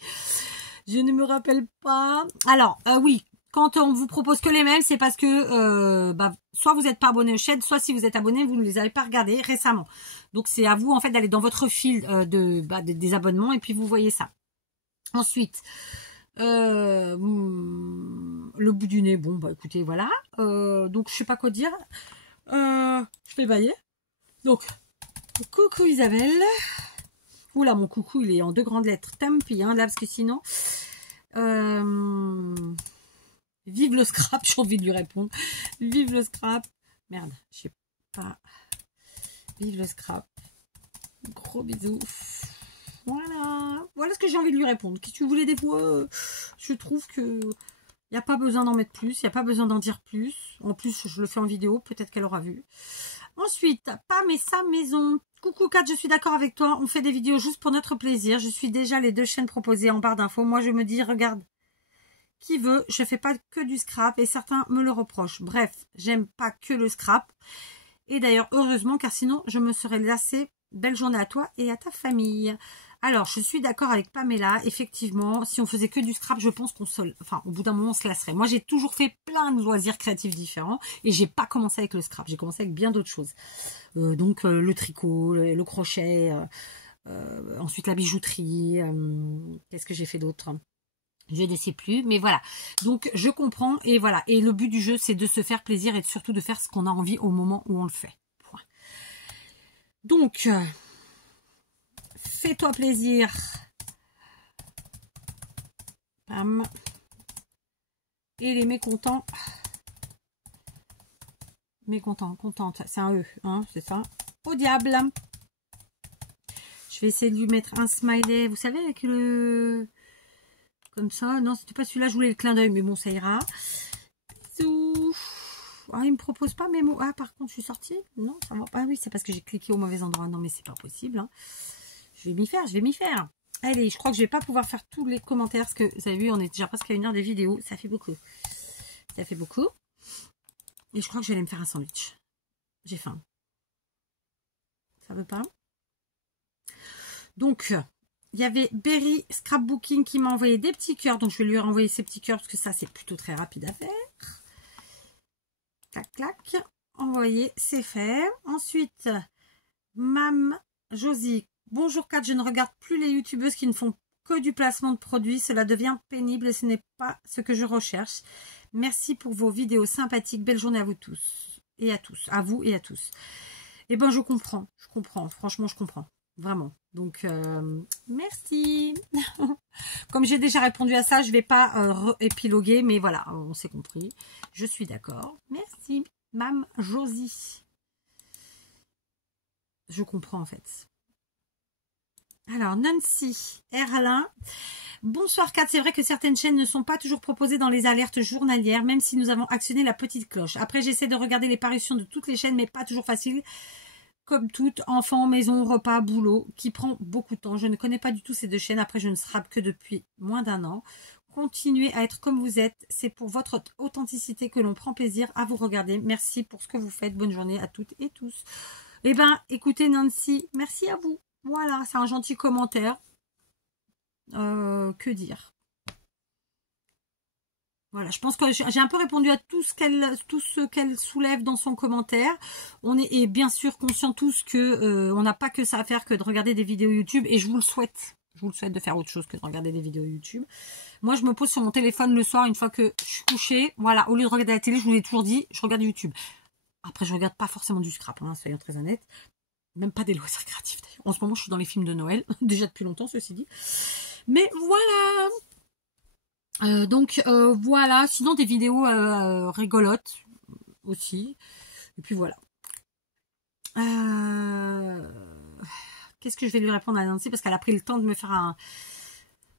Je ne me rappelle pas. Alors, oui, quand on vous propose que les mêmes, c'est parce que soit vous n'êtes pas abonné aux chaînes, soit si vous êtes abonné, vous ne les avez pas regardés récemment. Donc, c'est à vous, en fait, d'aller dans votre fil des abonnements et puis vous voyez ça. Ensuite, le bout du nez, bon, bah écoutez, voilà. Donc, je sais pas quoi dire. Je vais bailler. Donc, coucou Isabelle. Oula, mon coucou, il est en 2 grandes lettres. Tampi, hein, là, parce que sinon... vive le scrap, j'ai envie de lui répondre. Vive le scrap. Merde, je sais pas. Vive le scrap. Gros bisous. Voilà, voilà ce que j'ai envie de lui répondre. Qu'est-ce que tu voulais des fois je trouve que il n'y a pas besoin d'en mettre plus, il n'y a pas besoin d'en dire plus. En plus, je le fais en vidéo, peut-être qu'elle aura vu. Ensuite, Pam et sa maison. Coucou Kat, je suis d'accord avec toi. On fait des vidéos juste pour notre plaisir. Je suis déjà les 2 chaînes proposées en barre d'infos. Moi, je me dis, regarde, qui veut, je fais pas que du scrap et certains me le reprochent. Bref, j'aime pas que le scrap. Et d'ailleurs, heureusement, car sinon, je me serais lassée. Belle journée à toi et à ta famille. Alors, je suis d'accord avec Pamela. Effectivement, si on faisait que du scrap, je pense qu'on se... Enfin, au bout d'un moment, on se lasserait. Moi, j'ai toujours fait plein de loisirs créatifs différents. Et j'ai pas commencé avec le scrap. J'ai commencé avec bien d'autres choses. Donc, le tricot, le crochet. Ensuite, la bijouterie. Qu'est-ce que j'ai fait d'autre ? Je ne sais plus. Mais voilà. Donc, je comprends. Et voilà. Et le but du jeu, c'est de se faire plaisir et surtout de faire ce qu'on a envie au moment où on le fait. Point. Donc... fais-toi plaisir. Pam. Et les mécontents. Mécontents, contente. C'est un E, hein, c'est ça. Au diable. Je vais essayer de lui mettre un smiley. Vous savez, avec le... comme ça. Non, c'était pas celui-là. Je voulais le clin d'œil, mais bon, ça ira. Bisous. Ah, il me propose pas mes mots. Ah, par contre, je suis sortie. Non, ça va pas. Ah oui, c'est parce que j'ai cliqué au mauvais endroit. Non, mais c'est pas possible. Hein. Je vais m'y faire, je vais m'y faire. Allez, je crois que je vais pas pouvoir faire tous les commentaires parce que vous avez vu, on est déjà presque à 1 heure de vidéo. Ça fait beaucoup. Ça fait beaucoup. Et je crois que je vais aller me faire un sandwich. J'ai faim. Ça veut pas. Donc, Il y avait Berry Scrapbooking qui m'a envoyé des petits cœurs. Donc, je vais lui renvoyer ces petits cœurs parce que ça, c'est plutôt très rapide à faire. Clac, clac. Envoyer, c'est fait. Ensuite, Mam Josie. Bonjour Kat, je ne regarde plus les youtubeuses qui ne font que du placement de produits. Cela devient pénible et ce n'est pas ce que je recherche. Merci pour vos vidéos sympathiques. Belle journée à vous tous. Et à tous. À vous et à tous. Eh ben, je comprends. Je comprends. Franchement, je comprends. Vraiment. Donc, merci. Comme j'ai déjà répondu à ça, je ne vais pas épiloguer, mais voilà, on s'est compris. Je suis d'accord. Merci, Mam Josie. Je comprends en fait. Alors, Nancy Erlin. Bonsoir Kat, c'est vrai que certaines chaînes ne sont pas toujours proposées dans les alertes journalières, même si nous avons actionné la petite cloche. Après, j'essaie de regarder les parutions de toutes les chaînes, mais pas toujours facile. Comme toutes, enfants, maison, repas, boulot, qui prend beaucoup de temps. Je ne connais pas du tout ces deux chaînes. Après, je ne scrape que depuis moins d'1 an. Continuez à être comme vous êtes. C'est pour votre authenticité que l'on prend plaisir à vous regarder. Merci pour ce que vous faites. Bonne journée à toutes et tous. Eh bien, écoutez Nancy, merci à vous. Voilà, c'est un gentil commentaire. Que dire? Voilà, je pense que j'ai un peu répondu à tout ce qu'elle soulève dans son commentaire. On est bien sûr conscient tous que on n'a pas que ça à faire que de regarder des vidéos YouTube et je vous le souhaite. Je vous le souhaite de faire autre chose que de regarder des vidéos YouTube. Moi, je me pose sur mon téléphone le soir une fois que je suis couchée. Voilà, au lieu de regarder la télé, je vous l'ai toujours dit, je regarde YouTube. Après, je regarde pas forcément du scrap, hein, soyons très honnêtes. Même pas des loisirs créatifs d'ailleurs. En ce moment, je suis dans les films de Noël, déjà depuis longtemps, ceci dit. Mais voilà. Donc voilà, sinon des vidéos rigolotes aussi. Et puis voilà. Qu'est-ce que je vais lui répondre à Nancy? Parce qu'elle a pris le temps de me faire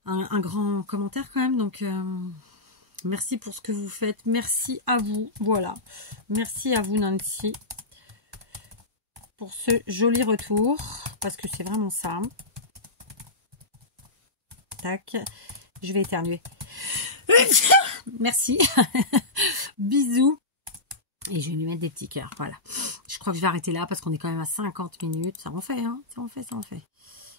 un grand commentaire quand même. Donc merci pour ce que vous faites. Merci à vous. Voilà. Merci à vous Nancy. Pour ce joli retour. Parce que c'est vraiment ça. Tac. Je vais éternuer. Merci. Bisous. Et je vais lui mettre des petits cœurs. Voilà. Je crois que je vais arrêter là parce qu'on est quand même à 50 minutes. Ça en fait, hein. Ça en fait, ça en fait.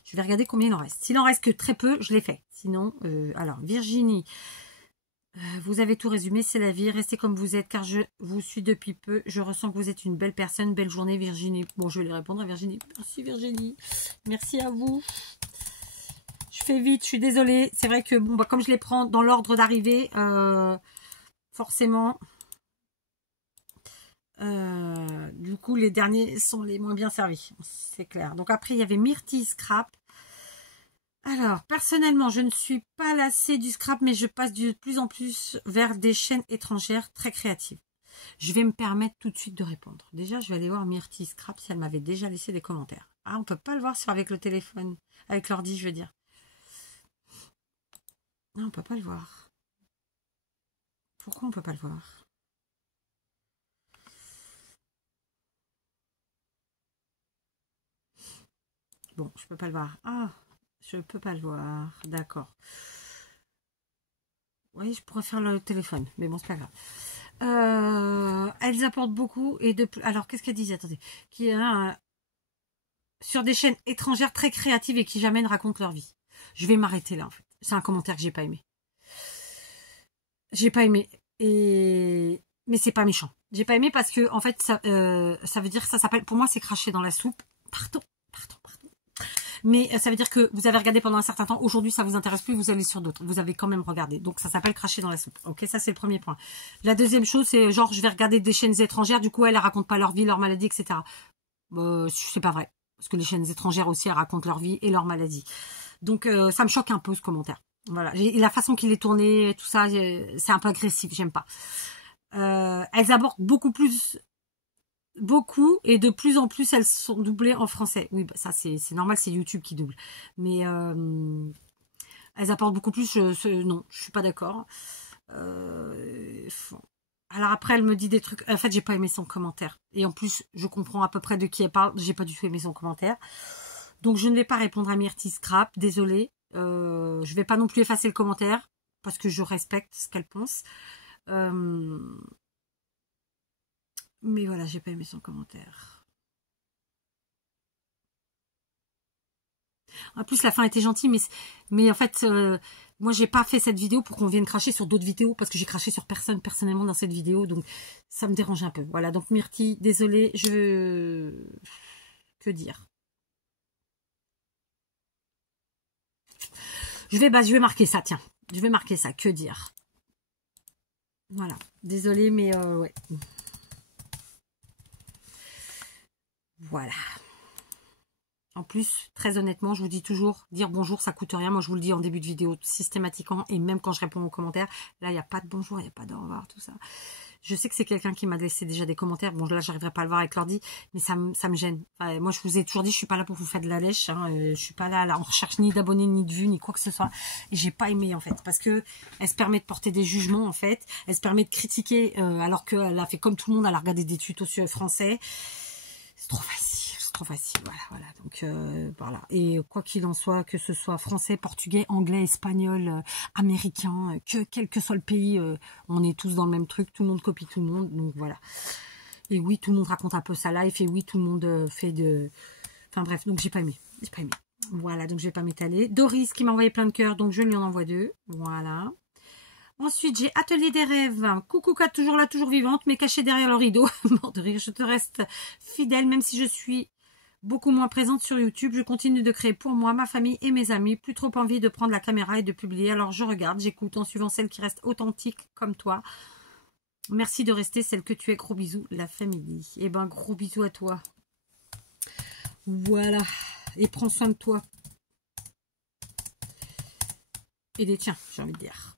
Je vais regarder combien il en reste. S'il en reste que très peu, je l'ai fait. Sinon, alors, Virginie. Vous avez tout résumé, c'est la vie. Restez comme vous êtes car je vous suis depuis peu. Je ressens que vous êtes une belle personne. Belle journée, Virginie. Bon, je vais lui répondre à Virginie. Merci, Virginie. Merci à vous. Je fais vite, je suis désolée. C'est vrai que bon, bah, comme je les prends dans l'ordre d'arrivée, forcément, du coup, les derniers sont les moins bien servis. C'est clair. Donc après, il y avait Myrtille Scrap. Alors, personnellement, je ne suis pas lassée du scrap, mais je passe de plus en plus vers des chaînes étrangères très créatives. Je vais me permettre tout de suite de répondre. Déjà, je vais aller voir Myrtille Scrap si elle m'avait déjà laissé des commentaires. Ah, on peut pas le voir avec le téléphone, avec l'ordi, je veux dire. Non, on peut pas le voir. Pourquoi on peut pas le voir? Bon, je peux pas le voir. Ah, je peux pas le voir. D'accord. Oui, je pourrais faire le téléphone, mais bon, c'est pas grave. Elles apportent beaucoup et de plus. Alors, qu'est-ce qu'elle disait? Attendez. Qui sur des chaînes étrangères très créatives et qui jamais ne racontent leur vie. Je vais m'arrêter là, en fait. C'est un commentaire que j'ai pas aimé. J'ai pas aimé. Mais c'est pas méchant. J'ai pas aimé parce que, en fait, ça veut dire que ça s'appelle. Pour moi, c'est cracher dans la soupe. Pardon. Mais ça veut dire que vous avez regardé pendant un certain temps. Aujourd'hui, ça vous intéresse plus. Vous allez sur d'autres. Vous avez quand même regardé. Donc, ça s'appelle cracher dans la soupe. Ok, ça, c'est le premier point. La deuxième chose, c'est genre, je vais regarder des chaînes étrangères. Du coup, elles racontent pas leur vie, leur maladie, etc. C'est pas vrai. Parce que les chaînes étrangères aussi, elles racontent leur vie et leur maladie. Donc, ça me choque un peu, ce commentaire. Voilà. Et la façon qu'il est tourné, tout ça, c'est un peu agressif. J'aime pas. Elles abordent beaucoup et de plus en plus elles sont doublées en français. Oui, bah ça c'est normal, c'est YouTube qui double. Mais elles apportent beaucoup plus. Non, je suis pas d'accord. Alors après, elle me dit des trucs. En fait, j'ai pas aimé son commentaire. Et en plus, je comprends à peu près de qui elle parle. J'ai pas du tout aimé son commentaire. Donc je ne vais pas répondre à Myrtille Scrap. Désolée. Je vais pas non plus effacer le commentaire parce que je respecte ce qu'elle pense. Mais voilà, j'ai pas aimé son commentaire. En plus, la fin était gentille, mais en fait, moi, j'ai pas fait cette vidéo pour qu'on vienne cracher sur d'autres vidéos, parce que j'ai craché sur personne personnellement dans cette vidéo, donc ça me dérange un peu. Voilà, donc Myrtille, désolée, que dire? Je vais marquer ça, tiens. Je vais marquer ça, que dire? Voilà, désolée, mais ouais. Voilà. En plus, très honnêtement, je vous dis toujours, dire bonjour, ça coûte rien. Moi, je vous le dis en début de vidéo systématiquement, et même quand je réponds aux commentaires, là, il n'y a pas de bonjour, il n'y a pas de au revoir, tout ça. Je sais que c'est quelqu'un qui m'a laissé déjà des commentaires. Bon, là, j'arriverai pas à le voir avec l'ordi, mais ça me gêne. Enfin, moi, je vous ai toujours dit, je suis pas là pour vous faire de la lèche. Hein, je suis pas là, on recherche ni d'abonnés, ni de vues, ni quoi que ce soit. Et j'ai pas aimé, en fait, parce que elle se permet de porter des jugements, en fait. Elle se permet de critiquer, alors qu'elle a fait comme tout le monde, elle a regardé des tutos sur français. C'est trop facile. Trop facile, voilà, donc voilà, et quoi qu'il en soit, que ce soit français, portugais, anglais, espagnol, américain, quel que soit le pays, on est tous dans le même truc, tout le monde copie tout le monde, donc voilà. Et oui, tout le monde raconte un peu sa life, et oui, tout le monde fait de... Enfin bref, donc j'ai pas aimé. Voilà, donc je vais pas m'étaler. Doris qui m'a envoyé plein de cœurs, donc je lui en envoie 2, voilà. Ensuite, j'ai Atelier des rêves. Coucou Kat, toujours là, toujours vivante, mais cachée derrière le rideau. Mort de rire, je te reste fidèle, même si je suis beaucoup moins présente sur YouTube. Je continue de créer pour moi, ma famille et mes amis. Plus trop envie de prendre la caméra et de publier. Alors je regarde, j'écoute en suivant celle qui reste authentique comme toi. Merci de rester celle que tu es. Gros bisous, la famille. Eh ben, gros bisous à toi. Voilà. Et prends soin de toi. Et des tiens, j'ai envie de dire.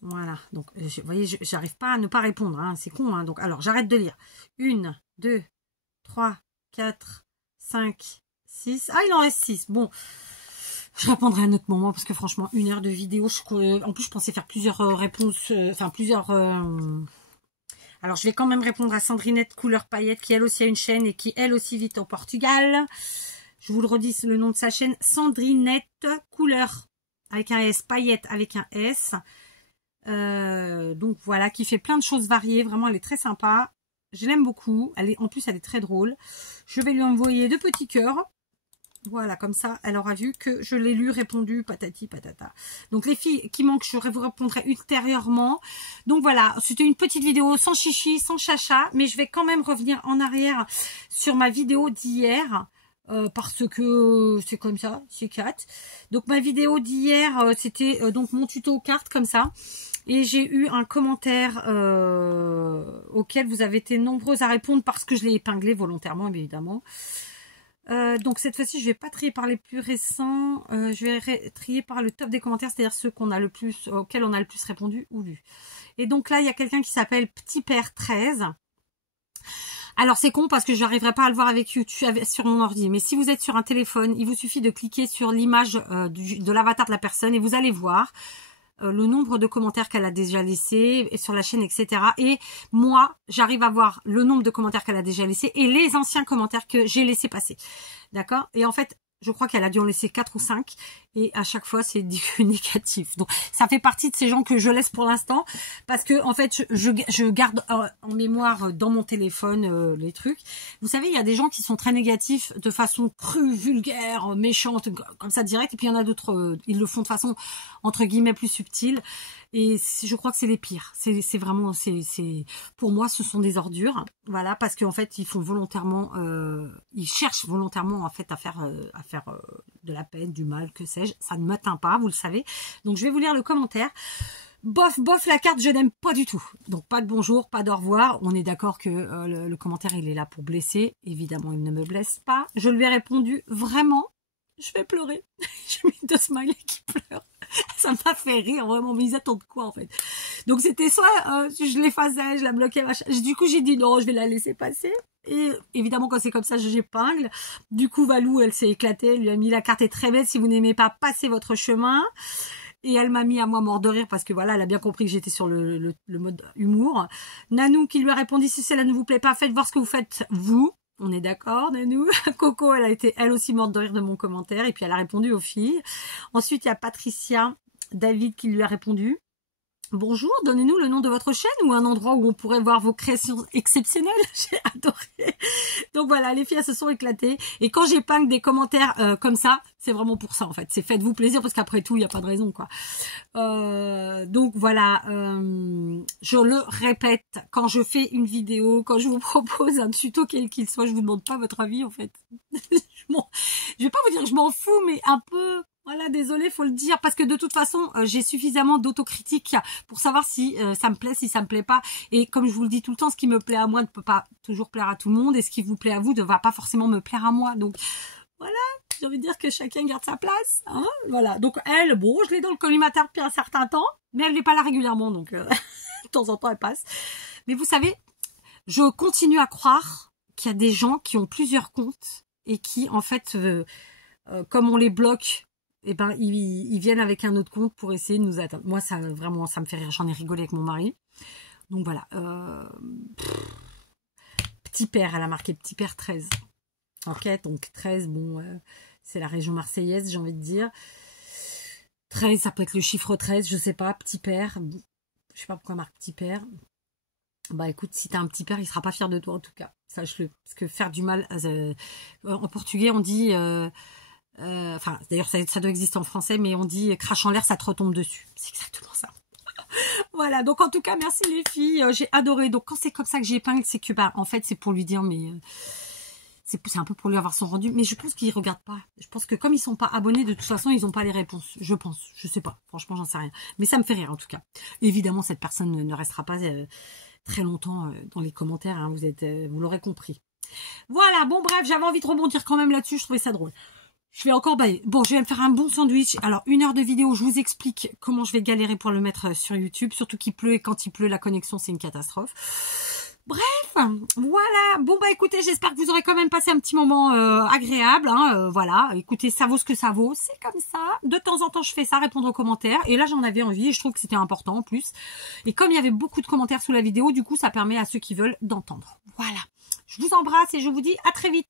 Voilà. Donc, vous voyez, j'arrive pas à ne pas répondre. Hein. C'est con. Hein. Donc, alors, j'arrête de lire. 1, 2, 3, 4, 5, 6. Ah, il en reste 6. Bon, je répondrai à un autre moment parce que franchement, 1 heure de vidéo. En plus, je pensais faire plusieurs réponses. Enfin, plusieurs... Alors, je vais quand même répondre à Sandrinette Couleur Paillette qui, elle aussi, a une chaîne et qui, elle aussi, vit au Portugal. Je vous le redis, le nom de sa chaîne. Sandrinette Couleur avec un S. Paillette avec un S. Donc, voilà, qui fait plein de choses variées. Vraiment, elle est très sympa. Je l'aime beaucoup. En plus, elle est très drôle. Je vais lui envoyer 2 petits cœurs. Voilà, comme ça, elle aura vu que je l'ai lu, répondu, patati, patata. Donc, les filles qui manquent, je vous répondrai ultérieurement. Donc, voilà, c'était une petite vidéo sans chichi, sans chacha. Mais je vais quand même revenir en arrière sur ma vidéo d'hier. Parce que c'est comme ça, c'est 4. Donc, ma vidéo d'hier, c'était donc mon tuto cartes, comme ça. Et j'ai eu un commentaire auquel vous avez été nombreux à répondre parce que je l'ai épinglé volontairement, évidemment. Donc cette fois-ci, je vais pas trier par les plus récents. Je vais trier par le top des commentaires, c'est-à-dire ceux qu'on a le plus, auxquels on a le plus répondu ou lu. Et donc là, il y a quelqu'un qui s'appelle Petit Père 13. Alors c'est con parce que je n'arriverai pas à le voir avec YouTube sur mon ordi. Mais si vous êtes sur un téléphone, il vous suffit de cliquer sur l'image de l'avatar de la personne et vous allez voir le nombre de commentaires qu'elle a déjà laissé sur la chaîne, etc. Et moi, j'arrive à voir le nombre de commentaires qu'elle a déjà laissé et les anciens commentaires que j'ai laissé passer. D'accord? Et en fait, je crois qu'elle a dû en laisser 4 ou 5 et à chaque fois c'est du négatif. Donc ça fait partie de ces gens que je laisse pour l'instant parce que en fait je garde en mémoire dans mon téléphone les trucs. Vous savez, il y a des gens qui sont très négatifs de façon crue, vulgaire, méchante, comme ça direct, et puis il y en a d'autres, ils le font de façon entre guillemets plus subtile. Et je crois que c'est les pires. C'est vraiment, pour moi, ce sont des ordures. Voilà, parce qu'en fait, ils font volontairement, ils cherchent volontairement en fait à faire de la peine, du mal, que sais-je. Ça ne m'atteint pas, vous le savez. Donc, je vais vous lire le commentaire. Bof, bof, la carte, je n'aime pas du tout. Donc, pas de bonjour, pas d'au revoir. On est d'accord que le commentaire, il est là pour blesser. Évidemment, il ne me blesse pas. Je lui ai répondu, vraiment, je vais pleurer. J'ai mis 2 smileys qui pleurent. Ça m'a fait rire, vraiment, mais ils attendent quoi, en fait? Donc, c'était soit je l'effaçais, je la bloquais, machin. Du coup, j'ai dit non, je vais la laisser passer. Et évidemment, quand c'est comme ça, j'épingle. Du coup, Valou, elle s'est éclatée, elle lui a mis la carte est très belle, si vous n'aimez pas, passez votre chemin. Et elle m'a mis à moi mort de rire parce que voilà, elle a bien compris que j'étais sur le mode humour. Nanou qui lui a répondu, si cela ne vous plaît pas, faites voir ce que vous faites, vous. On est d'accord, Nanou. Coco, elle a été elle aussi morte de rire de mon commentaire et puis elle a répondu aux filles. Ensuite, il y a Patricia David qui lui a répondu. bonjour, donnez-nous le nom de votre chaîne ou un endroit où on pourrait voir vos créations exceptionnelles. J'ai adoré. Donc voilà, les filles elles se sont éclatées. Et quand j'épingle des commentaires comme ça, c'est vraiment pour ça en fait. C'est faites-vous plaisir parce qu'après tout, il n'y a pas de raison quoi. Donc voilà, je le répète, quand je fais une vidéo, quand je vous propose un tuto quel qu'il soit, je vous demande pas votre avis en fait. Je vais pas vous dire que je m'en fous, mais un peu... Voilà, désolé, faut le dire, parce que de toute façon, j'ai suffisamment d'autocritique pour savoir si ça me plaît, si ça me plaît pas. Et comme je vous le dis tout le temps, ce qui me plaît à moi ne peut pas toujours plaire à tout le monde, et ce qui vous plaît à vous ne va pas forcément me plaire à moi. Donc voilà, j'ai envie de dire que chacun garde sa place. Hein, voilà, donc elle, bon, je l'ai dans le collimateur depuis un certain temps, mais elle n'est pas là régulièrement, donc de temps en temps elle passe. Mais vous savez, je continue à croire qu'il y a des gens qui ont plusieurs comptes et qui, en fait, comme on les bloque, eh ben, ils viennent avec un autre compte pour essayer de nous atteindre. Moi, ça, vraiment, ça me fait rire. J'en ai rigolé avec mon mari. Donc, voilà. Petit Père, elle a marqué Petit Père 13. Ok, donc 13, bon, c'est la région marseillaise, j'ai envie de dire. 13, ça peut être le chiffre 13, je sais pas. Petit Père, je sais pas pourquoi elle marque Petit Père. Bah, écoute, si t'as un petit père, il sera pas fier de toi, en tout cas. Sache-le. Parce que faire du mal, en portugais, on dit... enfin, d'ailleurs, ça doit exister en français, mais on dit crache en l'air, ça te retombe dessus. C'est exactement ça. Voilà, donc en tout cas, merci les filles, j'ai adoré. Donc quand c'est comme ça que j'épingle, c'est que, bah, en fait, c'est pour lui dire, mais c'est un peu pour lui avoir son rendu. Mais je pense qu'ils regardent pas. Je pense que comme ils sont pas abonnés, de toute façon, ils ont pas les réponses. Je pense, je sais pas. Franchement, j'en sais rien. Mais ça me fait rire en tout cas. Évidemment, cette personne ne restera pas très longtemps dans les commentaires. Hein, vous l'aurez compris. Voilà, bon bref, j'avais envie de rebondir quand même là-dessus. Je trouvais ça drôle. Je vais encore bailler. Bon, je vais me faire un bon sandwich. Alors, 1 heure de vidéo, je vous explique comment je vais galérer pour le mettre sur YouTube. Surtout qu'il pleut et quand il pleut, la connexion, c'est une catastrophe. Bref, voilà. Bon, bah écoutez, j'espère que vous aurez quand même passé un petit moment agréable. Hein, voilà, écoutez, ça vaut ce que ça vaut. C'est comme ça. De temps en temps, je fais ça, répondre aux commentaires. Et là, j'en avais envie et je trouve que c'était important en plus. Et comme il y avait beaucoup de commentaires sous la vidéo, du coup, ça permet à ceux qui veulent d'entendre. Voilà. Je vous embrasse et je vous dis à très vite.